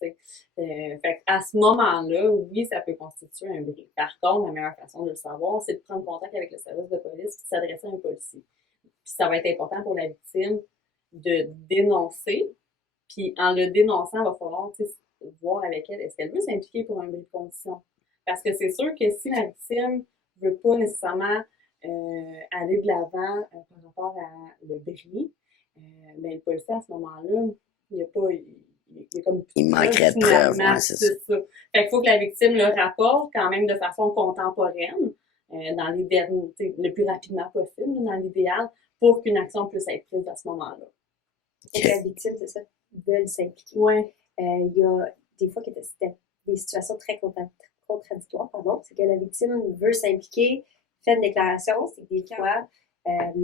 tu sais. Fait à ce moment-là, oui, ça peut constituer un bris. Par contre, la meilleure façon de le savoir, c'est de prendre contact avec le service de police et de s'adresser à un policier. Puis ça va être important pour la victime de dénoncer. Puis en le dénonçant, il va falloir voir avec elle, est-ce qu'elle veut s'impliquer pour un bris de condition? Parce que c'est sûr que si la victime ne veut pas nécessairement aller de l'avant par rapport à le bris, ben, le policier à ce moment-là, il n'y a pas. Il y a comme Il manquerait de preuves, ouais, c'est ça. Fait qu'il faut que la victime le rapporte quand même de façon contemporaine, dans les derniers, le plus rapidement possible, dans l'idéal, pour qu'une action puisse être prise à ce moment-là. Et la victime, c'est ça, veulent s'impliquer. Ouais. Il y a des fois que c'était des situations très contradictoires, pardon. C'est que la victime veut s'impliquer, fait une déclaration, c'est que des fois,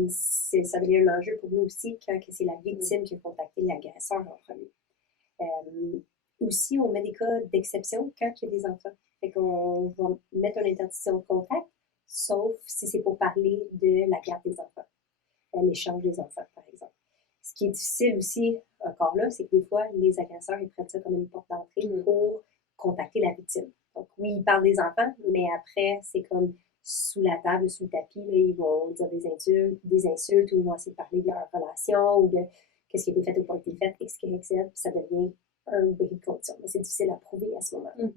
ça devient un enjeu pour nous aussi quand c'est la victime qui a contacté l'agresseur en premier. Aussi, on met des cas d'exception quand il y a des enfants. Fait qu'on va mettre une interdiction de contact, sauf si c'est pour parler de la garde des enfants, l'échange des enfants, par exemple. Ce qui est difficile aussi, encore là, c'est que des fois, les agresseurs, ils prennent ça comme une porte d'entrée pour contacter la victime. Donc oui, ils parlent des enfants, mais après, c'est comme sous la table, sous le tapis, là, ils vont dire des insultes, ou ils vont essayer de parler de leur relation, ou de qu'est-ce qui a été fait ou pas été fait, etc. Puis ça devient un bris de condition. Mais c'est difficile à prouver à ce moment-là.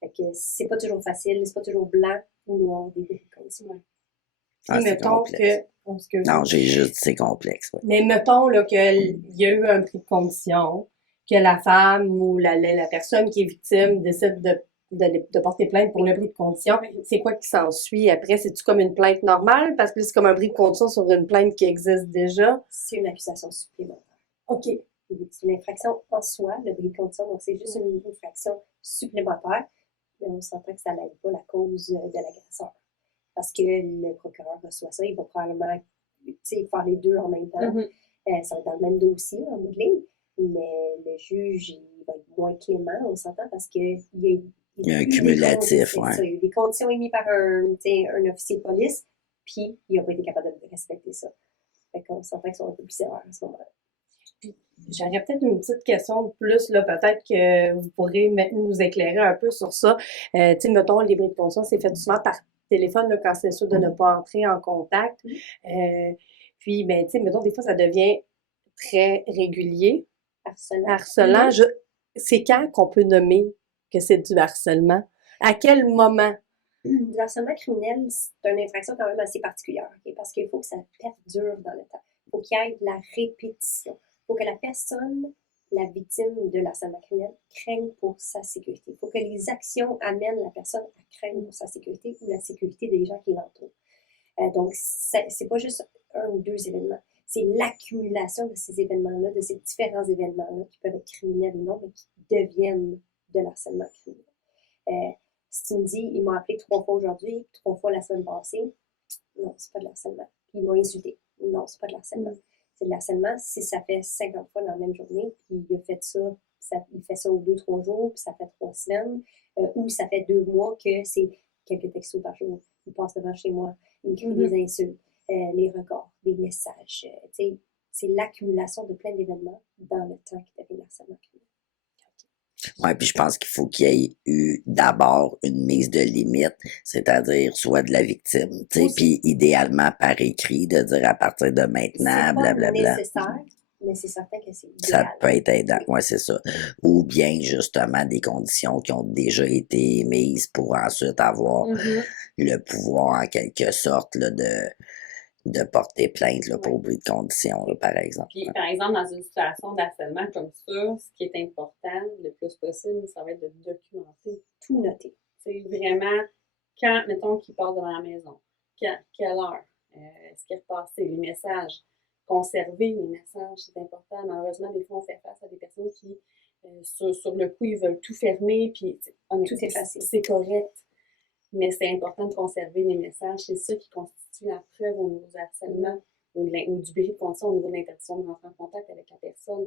Fait que c'est pas toujours facile, c'est pas toujours blanc ou noir des bris de condition. Ah, c'est mettons complexe. Non, j'ai juste, c'est complexe. Ouais. Mais mettons là, qu'il y a eu un bris de condition, que la femme ou la personne qui est victime décide de porter plainte pour le bris de condition. C'est quoi qui s'ensuit après? C'est-tu comme une plainte normale? Parce que c'est comme un bris de condition sur une plainte qui existe déjà. C'est une accusation supplémentaire. OK. C'est une infraction en soi, le bris de condition, donc c'est juste une infraction supplémentaire, mais on s'entend que ça n'aide pas la cause de l'agresseur. parce que le procureur reçoit ça, il va probablement faire les deux en même temps. Ça va être dans le même dossier, en bout de ligne, mais le juge, il va être moins clément, on s'entend, parce qu'il y a un cumulatif, il y a eu des conditions émises par un officier de police, puis il n'a pas été capable de respecter ça. Fait qu'on s'entend qu'ils sont un peu plus sévères à ce moment-là. J'aurais peut-être une petite question de plus, là, peut-être que vous pourrez nous éclairer un peu sur ça. Tu sais, mettons, les bris de conscience, c'est fait souvent par téléphone, là, quand c'est sûr de ne pas entrer en contact. Puis, ben, tu sais, mettons, des fois, ça devient très régulier. Harcelant. C'est quand qu'on peut nommer que c'est du harcèlement? À quel moment? Du harcèlement criminel, c'est une infraction quand même assez particulière, okay? Parce qu'il faut que ça perdure dans le temps. Il faut qu'il y ait de la répétition. Il faut que la personne, la victime de l'harcèlement criminel, craigne pour sa sécurité. Il faut que les actions amènent la personne à craindre pour sa sécurité ou la sécurité des gens qui l'entourent. Donc, c'est pas juste un ou deux événements. C'est l'accumulation de ces événements-là, de ces différents événements-là qui peuvent être criminels ou non, mais qui deviennent de l'harcèlement criminel. Si tu me dis, il m'a appelé 3 fois aujourd'hui, 3 fois la semaine passée, non, c'est pas de l'harcèlement. Il m'a insulté. Non, c'est pas de l'harcèlement. C'est de l'harcèlement si ça fait 50 fois dans la même journée, puis il a fait ça, il fait ça aux 2-3 jours, puis ça fait 3 semaines, ou ça fait 2 mois que c'est quelques textos par jour. Il passe devant chez moi, il me crie des insultes, les regards, des messages. C'est l'accumulation de plein d'événements dans le temps qui devient l'harcèlement criminel. Ouais, puis je pense qu'il faut qu'il y ait eu d'abord une mise de limite, c'est-à-dire soit de la victime, tu sais, puis idéalement par écrit, de dire à partir de maintenant, blablabla. C'est pas nécessaire, mais c'est certain que c'est idéal. Ça peut être aidant, ouais, c'est ça. Ou bien, justement, des conditions qui ont déjà été émises pour ensuite avoir le pouvoir, en quelque sorte, là, de porter plainte là, pour bris de conditions, là, par exemple. Puis, par exemple, dans une situation d'harcèlement comme ça, ce qui est important le plus possible, ça va être de documenter. Tout noter. C'est vraiment quand, mettons, qu'il passe devant la maison, quelle heure, ce qui est repassé, les messages, conserver les messages, c'est important. Malheureusement, des fois, on fait face à des personnes qui, sur le coup, ils veulent tout fermer, puis tout est facile. C'est correct. Mais c'est important de conserver les messages. C'est ça qui constitue la preuve au niveau du harcèlement ou du bris de condition, au niveau de l'interdiction de rentrer en contact avec la personne.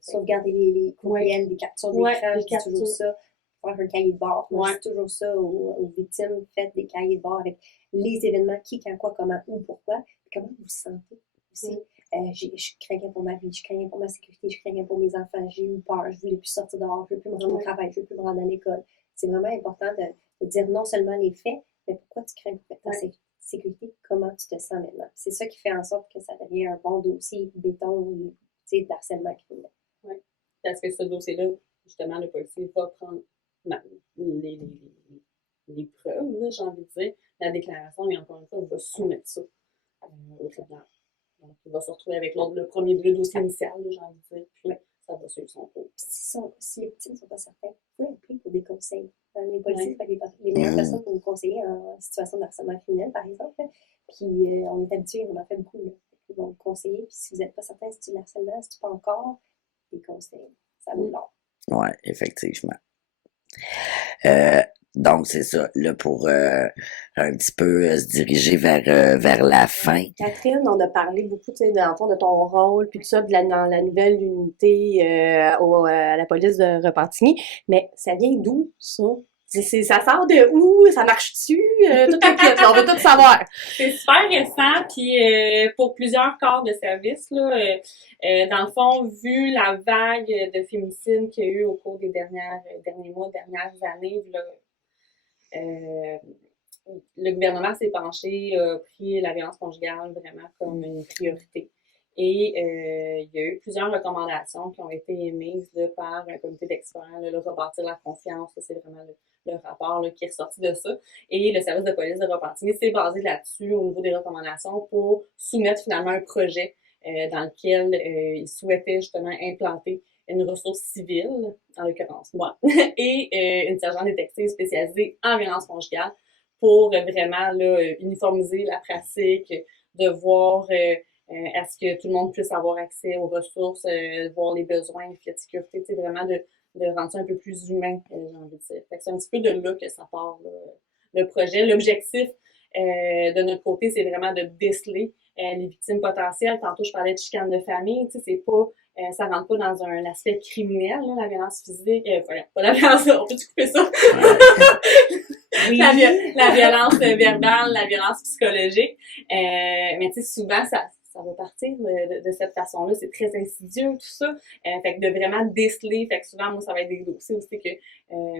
Sauvegarder les courriels, les captures d'écran, je dis toujours ça. Faire un cahier de bord. Moi, je dis toujours ça aux victimes. Faites des cahiers de bord avec les événements, qui, quand, quoi, comment, où, pourquoi. Puis comment vous vous sentez aussi. Je craignais pour ma vie, je craignais pour ma sécurité, je craignais pour mes enfants, j'ai eu peur, je voulais plus sortir dehors, je ne veux plus me rendre au travail, je ne veux plus me rendre à l'école. C'est vraiment important de dire non seulement les faits, mais pourquoi tu crains pour ta sécurité, comment tu te sens maintenant. C'est ça qui fait en sorte que ça devient un bon dossier béton d'harcèlement criminel. Oui, parce que ce dossier-là, justement, le policier va prendre les preuves, là, j'ai envie de dire, la déclaration, et encore une fois, il va soumettre ça au tribunal. Donc, il va se retrouver avec le dossier initial, là, j'ai envie de dire, puis ça va suivre son cours. Si les victimes ne sont pas certaines, vous pouvez appeler pour des conseils. Les policiers, les meilleures personnes pour nous conseiller en situation de harcèlement criminel, par exemple. Puis on est habitués, on en fait beaucoup. Là. Ils vont vous conseiller. Puis si vous n'êtes pas certain si tu le harcèlement, si tu pas encore, des conseils. Ça vaut l'or. Oui, effectivement. Donc, c'est ça, là, pour un petit peu se diriger vers la fin. Catherine, on a parlé beaucoup, tu sais, dans le fond, de ton rôle, puis tout ça, dans la nouvelle unité à la police de Repentigny, mais ça vient d'où, ça? Ça sort de où? Ça marche-tu? Tout inquiète, on veut tout savoir. C'est super récent, puis pour plusieurs corps de service, là, dans le fond, vu la vague de féminicides qu'il y a eu au cours des derniers mois, dernières années, là, le gouvernement s'est penché, a pris la violence conjugale vraiment comme une priorité. Et il y a eu plusieurs recommandations qui ont été émises là, par un comité d'experts, le rebâtir la confiance, c'est vraiment le rapport là, qui est ressorti de ça. Et le service de police de Repentigny s'est basé là-dessus au niveau des recommandations pour soumettre finalement un projet dans lequel il souhaitait justement implanter une ressource civile, en l'occurrence moi, et une sergente détective spécialisée en violence conjugale pour vraiment là, uniformiser la pratique, de voir à ce que tout le monde puisse avoir accès aux ressources, voir les besoins, les filets de sécurité, tu sais, vraiment de rendre ça un peu plus humain, j'ai envie de dire. Fait que c'est un petit peu de là que ça part, là, le projet. L'objectif de notre côté, c'est vraiment de déceler les victimes potentielles. Tantôt, je parlais de chicane de famille, tu sais, c'est pas, ça rentre pas dans un aspect criminel, là, la violence physique, pas la violence, on peut-tu couper ça? Oui. La violence verbale, la violence psychologique. Mais tu sais, souvent, ça va partir de cette façon-là. C'est très insidieux, tout ça. Fait que de vraiment déceler. Fait que souvent, moi, ça va être des dossiers aussi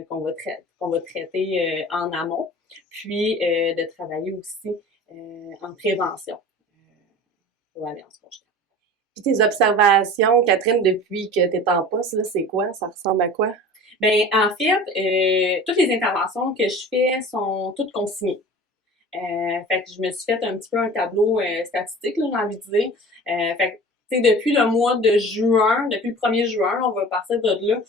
qu'on va traiter en amont. Puis, de travailler aussi en prévention pour la violence conjugale. Puis tes observations, Catherine, depuis que tu es en poste, là, c'est quoi? Ça ressemble à quoi? Ben, en fait, toutes les interventions que je fais sont toutes consignées. Fait que je me suis fait un petit peu un tableau statistique, là, j'ai envie de dire. Fait que, tu sais, depuis le mois de juin, depuis le 1er juin, on va partir de là,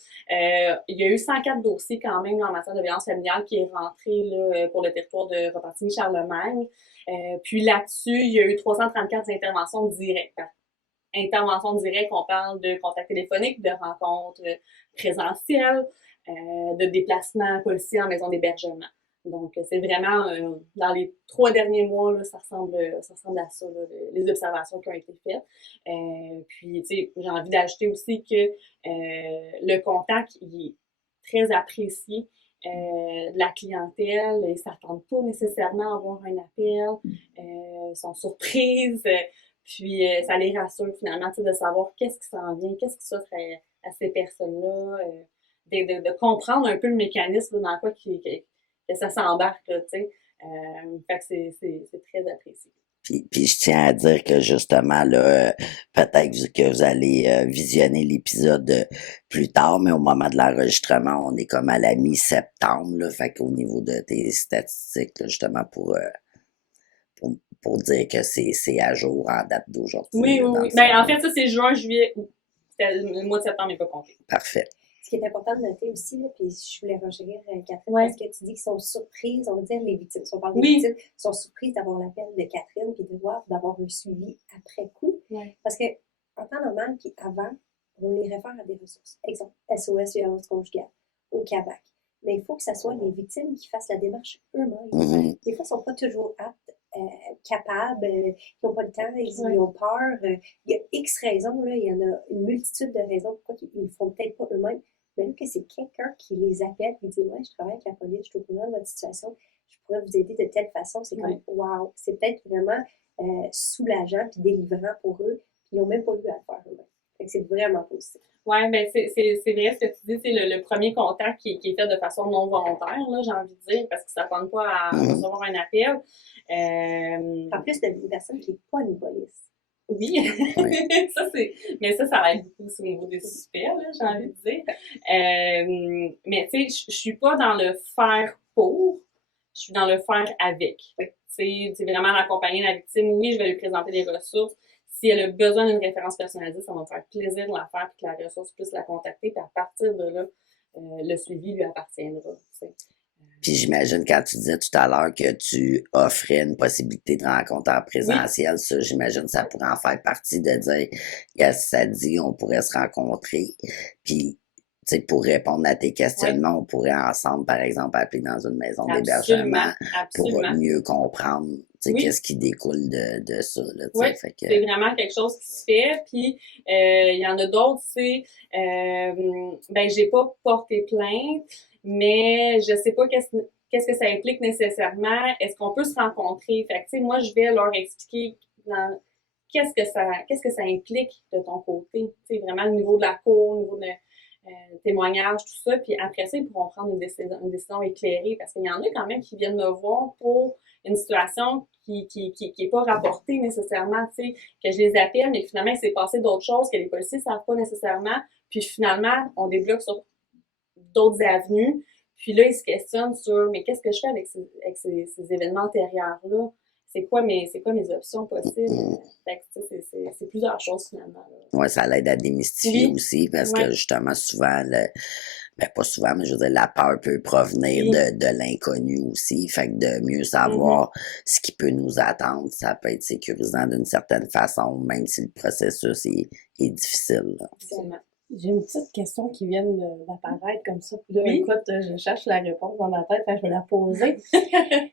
il y a eu 104 dossiers quand même en matière de violence familiale qui est rentré là, pour le territoire de Repentigny-Charlemagne. Puis là-dessus, il y a eu 334 interventions directes. Intervention directe, on parle de contact téléphonique, de rencontres présentielles, de déplacements policiers en maison d'hébergement. Donc, c'est vraiment, dans les 3 derniers mois, là, ça ressemble à ça, là, les observations qui ont été faites. Puis, tu sais, j'ai envie d'ajouter aussi que le contact, il est très apprécié de la clientèle. Ils s'attendent pas nécessairement à avoir un appel. Ils sont surprises. Puis, ça les rassure finalement, tu sais, de savoir qu'est-ce qui s'en vient, qu'est-ce qui s'offre à ces personnes-là, de comprendre un peu le mécanisme dans quoi que ça s'embarque, tu sais. Fait que c'est très apprécié. Puis je tiens à dire que justement, là, peut-être que vous allez visionner l'épisode plus tard, mais au moment de l'enregistrement, on est comme à la mi-septembre, là, fait qu'au niveau de tes statistiques, là, justement, pour dire que c'est à jour en date d'aujourd'hui. Oui, là, oui, dans oui. le Ben, fond, en fait, ça, c'est juin, juillet, août. Le mois de septembre n'est pas compté. Parfait. Ce qui est important de noter aussi, là, puis je voulais renchérir Catherine, Ouais. parce que tu dis qu'ils sont surprises, on va dire les victimes, si on parle des Oui. victimes, sont surprises d'avoir l'appel de Catherine, puis d'avoir un suivi après coup. Ouais. Parce que, en temps normal, puis avant, on les réfère à des ressources. Exemple, SOS violence conjugale, au CABAC. Mais il faut que ce soit les victimes qui fassent la démarche eux-mêmes. Mhm. Des fois, ils ne sont pas toujours aptes, capables, ils n'ont pas le temps, Ouais. ils ont peur. Il y a X raisons, là, il y en a une multitude de raisons pourquoi ils ne font peut-être pas eux-mêmes. Mais là, que c'est quelqu'un qui les appelle et dit « Ouais, je travaille avec la police, je suis au courant de votre situation, je pourrais vous aider de telle façon. » C'est comme « Wow! » C'est peut-être vraiment soulageant puis délivrant pour eux. Puis ils n'ont même pas eu à le faire eux-mêmes. Fait que c'est vraiment positif. Ouais, ben c'est vrai ce que tu dis, c'est le premier contact qui est fait de façon non volontaire, là, j'ai envie de dire, parce qu'ils ne s'attendent pas à recevoir un appel. En plus, d'une personne qui n'est pas une police. Oui, mais ça aide beaucoup au niveau des suspects, là, j'ai envie de dire. Mais tu sais, je suis pas dans le faire pour, je suis dans le faire avec. C'est vraiment d'accompagner la victime. Oui, je vais lui présenter des ressources. Si elle a besoin d'une référence personnalisée, ça va me faire plaisir de la faire puis que la ressource puisse la contacter. Puis à partir de là, le suivi lui appartiendra. T'sais. Puis j'imagine quand tu disais tout à l'heure que tu offrais une possibilité de rencontre en présentiel, ça, j'imagine ça pourrait en faire partie de dire, yes, ça dit, on pourrait se rencontrer. Puis, tu sais, pour répondre à tes questionnements, on pourrait ensemble, par exemple, appeler dans une maison d'hébergement pour mieux comprendre, tu sais, qu'est-ce qui découle de ça, là, tu sais. Fait que... c'est vraiment quelque chose qui se fait. Puis, il y en a d'autres, c'est, ben, j'ai pas porté plainte, mais je sais pas qu'est-ce que ça implique nécessairement. Est-ce qu'on peut se rencontrer? Fait que, tu sais, moi, je vais leur expliquer qu'est-ce que ça implique de ton côté. Tu sais, vraiment le niveau de la cour, le niveau de témoignages, tout ça. Puis après ça, ils pourront prendre une décision éclairée. Parce qu'il y en a quand même qui viennent me voir pour une situation qui est pas rapportée nécessairement, tu sais, que je les appelle, mais finalement, il s'est passé d'autres choses que les policiers savent pas nécessairement. Puis finalement, on débloque sur d'autres avenues. Puis là, ils se questionnent sur, mais qu'est-ce que je fais avec ces événements antérieurs-là? C'est quoi mes options possibles? Fait que, c'est plusieurs choses, finalement. Ouais, ça l'aide à démystifier aussi, parce que justement, souvent, ben pas souvent, mais je veux dire, la peur peut provenir de l'inconnu aussi. Fait que de mieux savoir ce qui peut nous attendre, ça peut être sécurisant d'une certaine façon, même si le processus est difficile. Là. J'ai une petite question qui vient d'apparaître comme ça. Puis là, Oui. écoute, je cherche la réponse dans ma tête, fait que je vais la poser.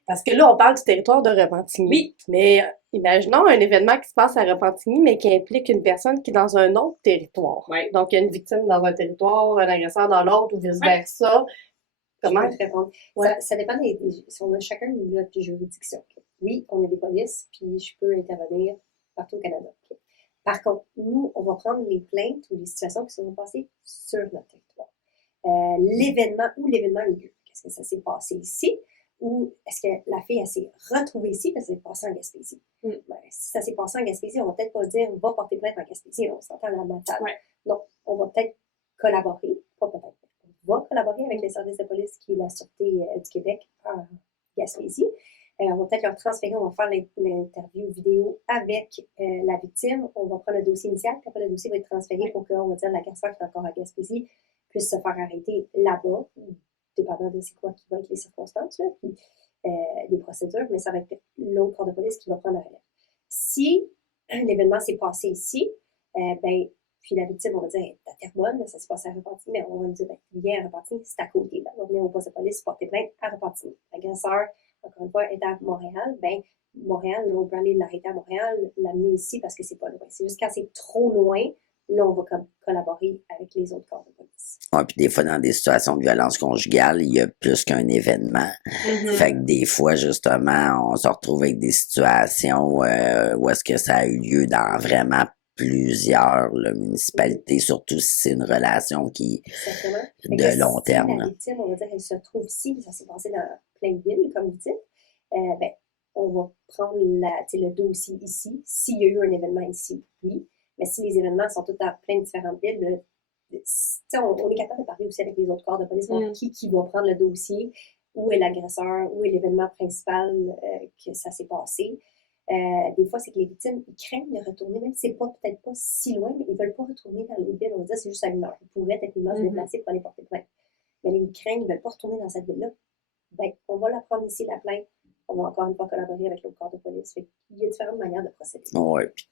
Parce que là, on parle du territoire de Repentigny. Oui. Mais imaginons un événement qui se passe à Repentigny, mais qui implique une personne qui est dans un autre territoire. Ouais. Donc, il y a une victime dans un territoire, un agresseur dans l'autre, ou vice-versa. Comment? Je peux te répondre. Ouais. Ça dépend si on a chacun notre juridiction. Oui, on a des polices, puis je peux intervenir partout au Canada. Par contre, nous, on va prendre les plaintes ou les situations qui se sont passées sur notre territoire. L'événement a eu lieu. Est-ce que ça s'est passé ici? Ou est-ce que la fille, elle s'est retrouvée ici parce que ça s'est passé en Gaspésie? Ben, si ça s'est passé en Gaspésie, on va peut-être pas dire va porter plainte en Gaspésie, on s'entend à la matade. Ouais. Non, on va peut-être collaborer, pas peut-être, on va collaborer avec les services de police qui est la Sûreté du Québec en Gaspésie. On va peut-être leur transférer, on va faire l'interview vidéo avec la victime, on va prendre le dossier initial, puis après le dossier va être transféré pour qu'on va dire l'agresseur qui est encore à Gaspésie puisse se faire arrêter là-bas, dépendant de c'est quoi qui va être les circonstances, là, puis les procédures, mais ça va être l'autre corps de police qui va prendre la relève. Si l'événement s'est passé ici, puis la victime, on va dire, à Terrebonne, ça s'est passé à Repentigny, mais on va lui dire, viens à Repentigny, c'est à côté, on va venir au poste de police porter plainte à Repentigny. L'agresseur, encore une fois, est à Montréal, Montréal, là, on peut aller l'arrêter à Montréal, l'amener ici parce que c'est pas loin. C'est juste quand c'est trop loin, là, on va collaborer avec les autres corps de police. Ouais, puis des fois, dans des situations de violence conjugale, il y a plus qu'un événement. Fait que des fois, justement, on se retrouve avec des situations où est-ce que ça a eu lieu dans vraiment plusieurs municipalités, surtout si c'est une relation qui de long terme. Si la victime, on va dire, elle se trouve ici, mais ça s'est passé dans plein de villes, comme vous dites, on va prendre le dossier ici. S'il y a eu un événement ici, oui. Mais si les événements sont tous dans plein de différentes villes, on est capable de parler aussi avec les autres corps de police, qui va prendre le dossier, où est l'agresseur, où est l'événement principal que ça s'est passé. Des fois, c'est que les victimes, ils craignent de retourner, même si c'est peut-être pas si loin, mais ils veulent pas retourner dans l'autre ville. On va dire c'est juste à une heure. Ils pourraient techniquement se déplacer pour aller porter plainte. Mais ils craignent, ils veulent pas retourner dans cette ville-là. On va la prendre ici, la plainte. On va encore une fois collaborer avec l'autre corps de police. Il y a différentes manières de procéder. Oui, puis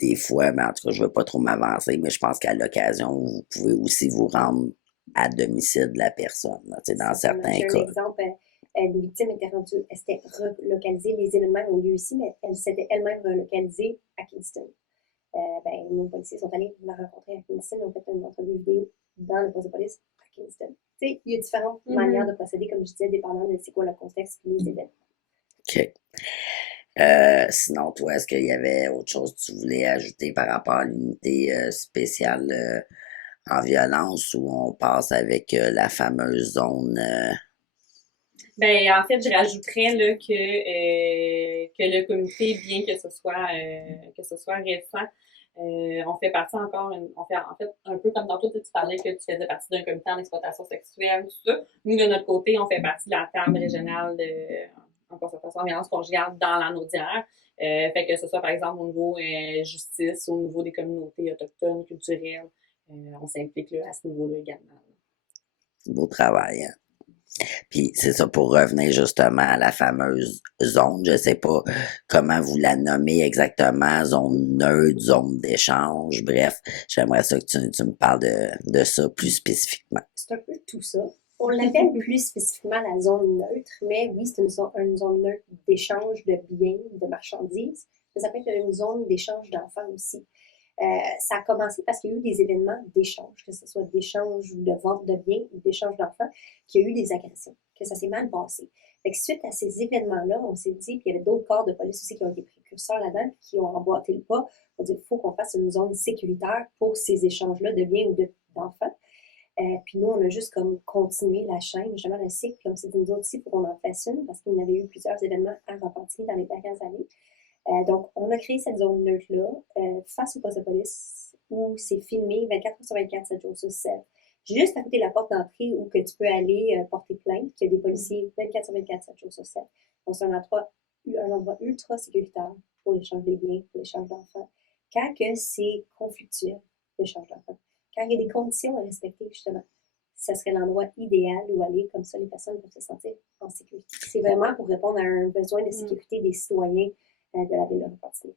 des fois, mais en tout cas, je ne veux pas trop m'avancer, mais je pense qu'à l'occasion, vous pouvez aussi vous rendre à domicile de la personne, là, dans certains cas. J'ai un exemple, une victime elle s'était relocalisée, les événements ont lieu ici, mais elle s'était elle-même relocalisée à Kingston. Nos policiers sont allés la rencontrer à Kingston, ont fait une entrevue vidéo dans le poste de police à Kingston. Il y a différentes manières de procéder, comme je disais, dépendant de c'est quoi le contexte et les événements. OK. Sinon, toi, est-ce qu'il y avait autre chose que tu voulais ajouter par rapport à l'unité spéciale en violence où on passe avec la fameuse zone? En fait, je rajouterais là, que le comité, bien que ce soit récent, on fait partie on fait en fait un peu comme dans tout, tu parlais que tu faisais partie d'un comité en exploitation sexuelle, tout ça. Nous, de notre côté, on fait partie de la table régionale en concertation en violence conjugale dans la Naudière. Fait que ce soit par exemple au niveau justice, au niveau des communautés autochtones, culturelles, on s'implique là, à ce niveau-là également. Beau travail, hein? Puis c'est ça, pour revenir justement à la fameuse zone, je sais pas comment vous la nommez exactement, zone neutre, zone d'échange, bref, j'aimerais ça que tu me parles de ça plus spécifiquement. C'est un peu tout ça. On l'appelle plus spécifiquement la zone neutre, mais oui, c'est une zone neutre d'échange de biens, de marchandises, mais ça peut être une zone d'échange d'enfants aussi. Ça a commencé parce qu'il y a eu des événements d'échange, que ce soit d'échange ou de vente de biens ou d'échange d'enfants, qu'il y a eu des agressions, que ça s'est mal passé. Fait que suite à ces événements-là, on s'est dit, puis il y avait d'autres corps de police aussi qui ont été précurseurs là-dedans, puis qui ont emboîté le pas pour dire qu'il faut qu'on fasse une zone sécuritaire pour ces échanges-là de biens ou d'enfants. Puis nous, on a juste comme continué la chaîne, justement le cycle, puis on s'est dit nous autres aussi, il faut qu'on en fasse une, parce qu'il y en avait eu plusieurs événements à Repentigny dans les dernières années. Donc, on a créé cette zone neutre-là face au poste de police où c'est filmé 24 heures sur 24, 7 jours sur 7. Juste à côté de la porte d'entrée où que tu peux aller porter plainte, qu'il y a des policiers 24 sur 24, 7 jours sur 7. Donc, c'est un endroit ultra sécuritaire pour l'échange des biens, pour l'échange d'enfants. Quand que c'est conflictuel, l'échange d'enfants. Quand il y a des conditions à respecter, justement, ça serait l'endroit idéal où aller, comme ça, les personnes peuvent se sentir en sécurité. C'est vraiment pour répondre à un besoin de sécurité des citoyens de la ville de Repentigny.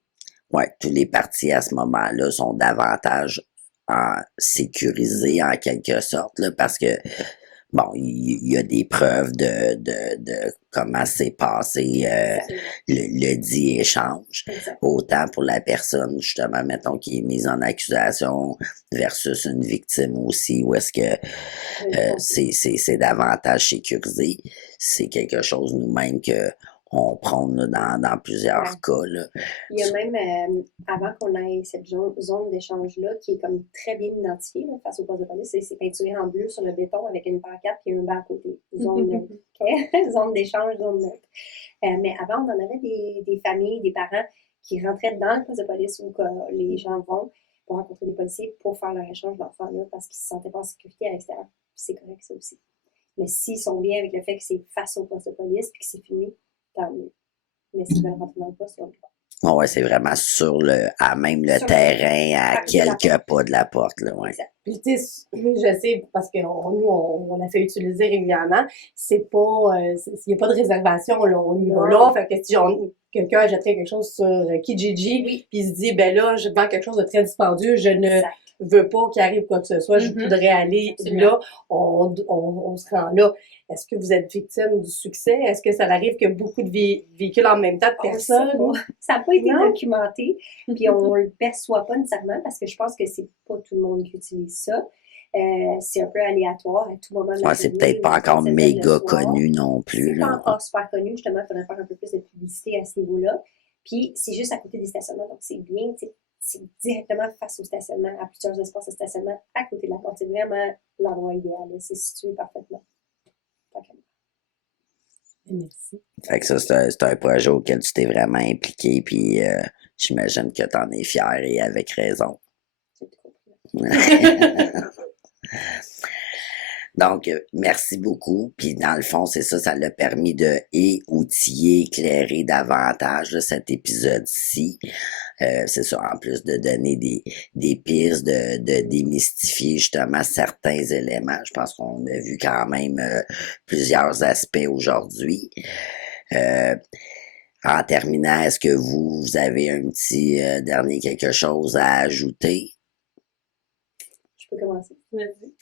Oui, tous les partis à ce moment-là sont davantage sécurisé en quelque sorte, là, parce que bon, il y a des preuves de comment s'est passé le dit échange, Exact. autant pour la personne, justement, mettons, qui est mise en accusation versus une victime aussi, où est-ce que c'est davantage sécurisé. C'est quelque chose nous-mêmes que on prône là, dans plusieurs Ouais. cas. Là. Il y a même, avant qu'on ait cette zone d'échange-là, qui est comme très bien identifiée là, face au poste de police, c'est peinturé en bleu sur le béton avec une pancarte et un banc à côté. Zone neutre. Okay? Zone d'échange, zone neutre. Mais avant, on en avait des familles, des parents qui rentraient dans le poste de police où que les gens vont pour rencontrer des policiers pour faire leur échange d'enfants-là parce qu'ils se sentaient pas en sécurité à l'extérieur. C'est correct, ça aussi. Mais s'ils sont bien avec le fait que c'est face au poste de police et que c'est filmé, tant mieux. Mais s'ils veulent rentrer dans le poste, ils ont le droit. Oh, ouais, c'est vraiment à même le Sur terrain, à à côté de la quelques pas de la porte. Là, ouais. Exact. Puis, tu sais, je sais, parce que on a fait utiliser régulièrement, c'est pas, il n'y a pas de réservation, là, au niveau là. Fait que si quelqu'un achèterait quelque chose sur Kijiji, Oui. puis il se dit, ben là, je vends quelque chose de très dispendieux, je ne Exact. veux pas qu'il arrive quoi que ce soit, je voudrais aller là, on se rend là. Est-ce que vous êtes victime du succès? Est-ce que ça arrive que beaucoup de véhicules en même temps de personnes? Ça n'a pas été Non. documenté, puis on le perçoit pas nécessairement parce que je pense que c'est pas tout le monde qui utilise ça. C'est un peu aléatoire à tout moment de la Ouais, c'est journée, peut-être pas ou encore le méga soir. connu non plus. C'est pas Là. encore super connu, justement, il faudrait faire un peu plus de publicité à ce niveau-là. Puis c'est juste à côté des stationnements, donc c'est bien, c'est directement face au stationnement, à plusieurs espaces de stationnement, à côté de la porte. C'est vraiment l'endroit idéal, là. C'est situé parfaitement. Merci. Fait que ça, c'est un projet auquel tu t'es vraiment impliqué, puis j'imagine que t'en es fier et avec raison. C'est tout. Donc, merci beaucoup. Puis dans le fond, c'est ça l'a permis de outiller, éclairer davantage là, cet épisode-ci. C'est ça, en plus de donner des pistes, de démystifier justement certains éléments. Je pense qu'on a vu quand même plusieurs aspects aujourd'hui. En terminant, est-ce que vous avez un petit dernier quelque chose à ajouter? Je peux commencer. Vas-y.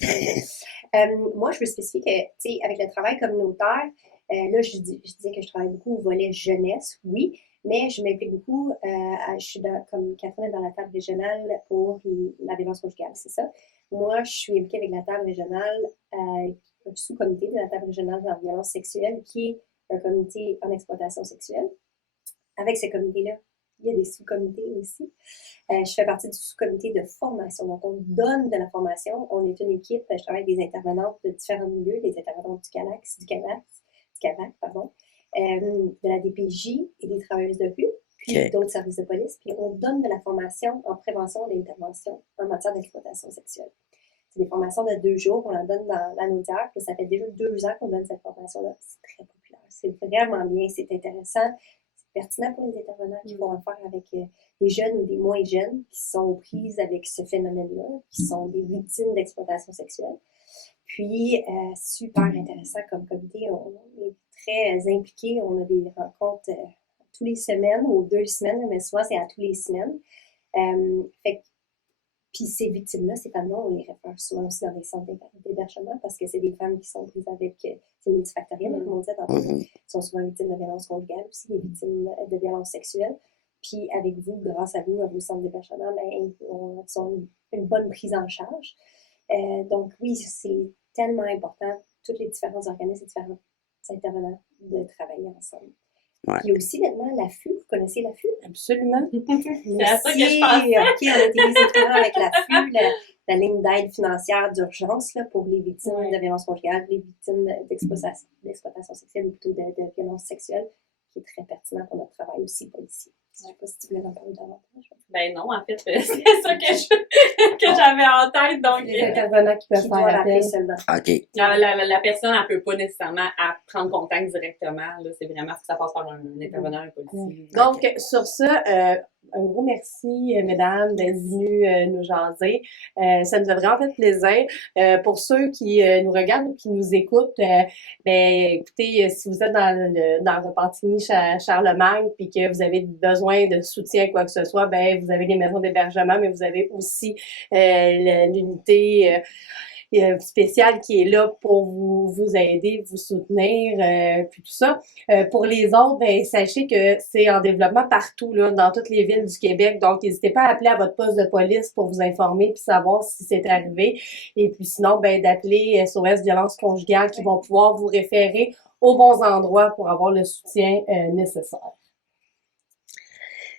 Moi, je veux spécifier que, tu sais, avec le travail communautaire, là, je disais que je travaille beaucoup au volet jeunesse, oui, mais je m'implique beaucoup, je suis comme Catherine est dans la table régionale pour la violence conjugale, c'est ça. Moi, je suis impliquée avec la table régionale, un sous-comité de la table régionale de la violence sexuelle, qui est un comité en exploitation sexuelle. Avec ce comité-là, il y a des sous-comités aussi. Je fais partie du sous-comité de formation. Donc, on donne de la formation. On est une équipe. Je travaille avec des intervenantes de différents milieux, des intervenantes du CAVAC, de la DPJ et des travailleuses de rue, puis d'autres services de police. Puis, on donne de la formation en prévention et d'intervention en matière d'exploitation sexuelle. C'est des formations de 2 jours. On la donne dans la Naudière. Puis, ça fait déjà 2 ans qu'on donne cette formation-là. C'est très populaire. C'est vraiment bien. C'est intéressant. Pertinent pour les intervenants qui vont faire avec des jeunes ou des moins jeunes qui sont aux prises avec ce phénomène-là, qui sont des victimes d'exploitation sexuelle. Puis, super intéressant comme comité. On est très impliqués. On a des rencontres tous les semaines ou 2 semaines, mais souvent c'est à tous les semaines. Puis ces victimes-là, ces femmes-là, on les réfère souvent aussi dans des centres d'hébergement parce que c'est des femmes qui sont prises avec, c'est multifactoriel, comme on disait tantôt, sont souvent victimes de violences conjugales, aussi des victimes de violences sexuelles. Puis avec vous, grâce à vous, à vos centres d'hébergement, ben, on a une bonne prise en charge. Donc oui, c'est tellement important, tous les différents organismes, les différents intervenants, de travailler ensemble. Ouais. Puis aussi maintenant, l'AFU, vous connaissez l'AFU? Absolument. C'est à ça que je pensais. OK, on a été mis au courant avec l'AFU, la ligne d'aide financière d'urgence là, pour les victimes de violences conjugales, les victimes d'exploitation sexuelle ou plutôt de violences sexuelles, qui est très pertinent pour notre travail aussi policier. Je ne sais pas si tu voulais en parler davantage. Ben non, en fait, c'est ça que j'avais en tête. Donc, Les intervenants qui peuvent faire appel. seulement. OK. la personne, elle peut pas nécessairement prendre contact directement. Là, c'est vraiment que ça passe par un intervenant, un policier. Donc, sur ça, un gros merci, mesdames, d'être venues nous jaser. Ça nous a vraiment fait plaisir. Pour ceux qui nous regardent ou qui nous écoutent, ben écoutez, si vous êtes dans Repentigny, Charlemagne, puis que vous avez besoin de soutien, quoi que ce soit, ben vous avez des maisons d'hébergement, mais vous avez aussi l'unité spéciale qui est là pour vous aider, vous soutenir, puis tout ça. Pour les autres, ben sachez que c'est en développement partout, là, dans toutes les villes du Québec. Donc, n'hésitez pas à appeler à votre poste de police pour vous informer puis savoir si c'est arrivé. Et puis sinon, ben d'appeler SOS Violence Conjugale qui vont pouvoir vous référer aux bons endroits pour avoir le soutien nécessaire.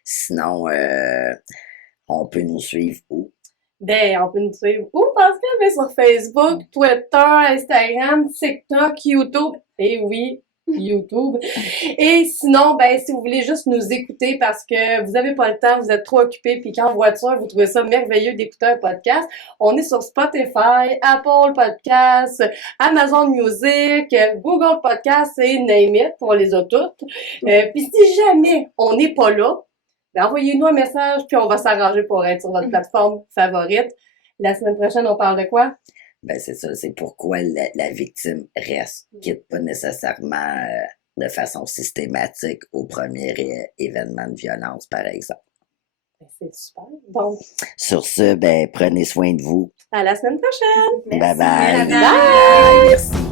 Sinon, on peut nous suivre où? Ben, on peut nous suivre où, Pascal? Ben, sur Facebook, Twitter, Instagram, TikTok, YouTube. Et oui, YouTube. Et sinon, ben, si vous voulez juste nous écouter parce que vous avez pas le temps, vous êtes trop occupé, puis qu'en voiture, vous trouvez ça merveilleux d'écouter un podcast, on est sur Spotify, Apple Podcasts, Amazon Music, Google Podcasts et name it, on les a toutes. Puis si jamais on n'est pas là, ben, envoyez-nous un message, puis on va s'arranger pour être sur votre plateforme favorite. La semaine prochaine, on parle de quoi? Ben, c'est ça, c'est pourquoi la victime reste, quitte pas nécessairement de façon systématique au premier événement de violence, par exemple. Ben, c'est super. Donc, Sur ce, ben, prenez soin de vous. à la semaine prochaine! Bye bye. Merci. Bye. Merci.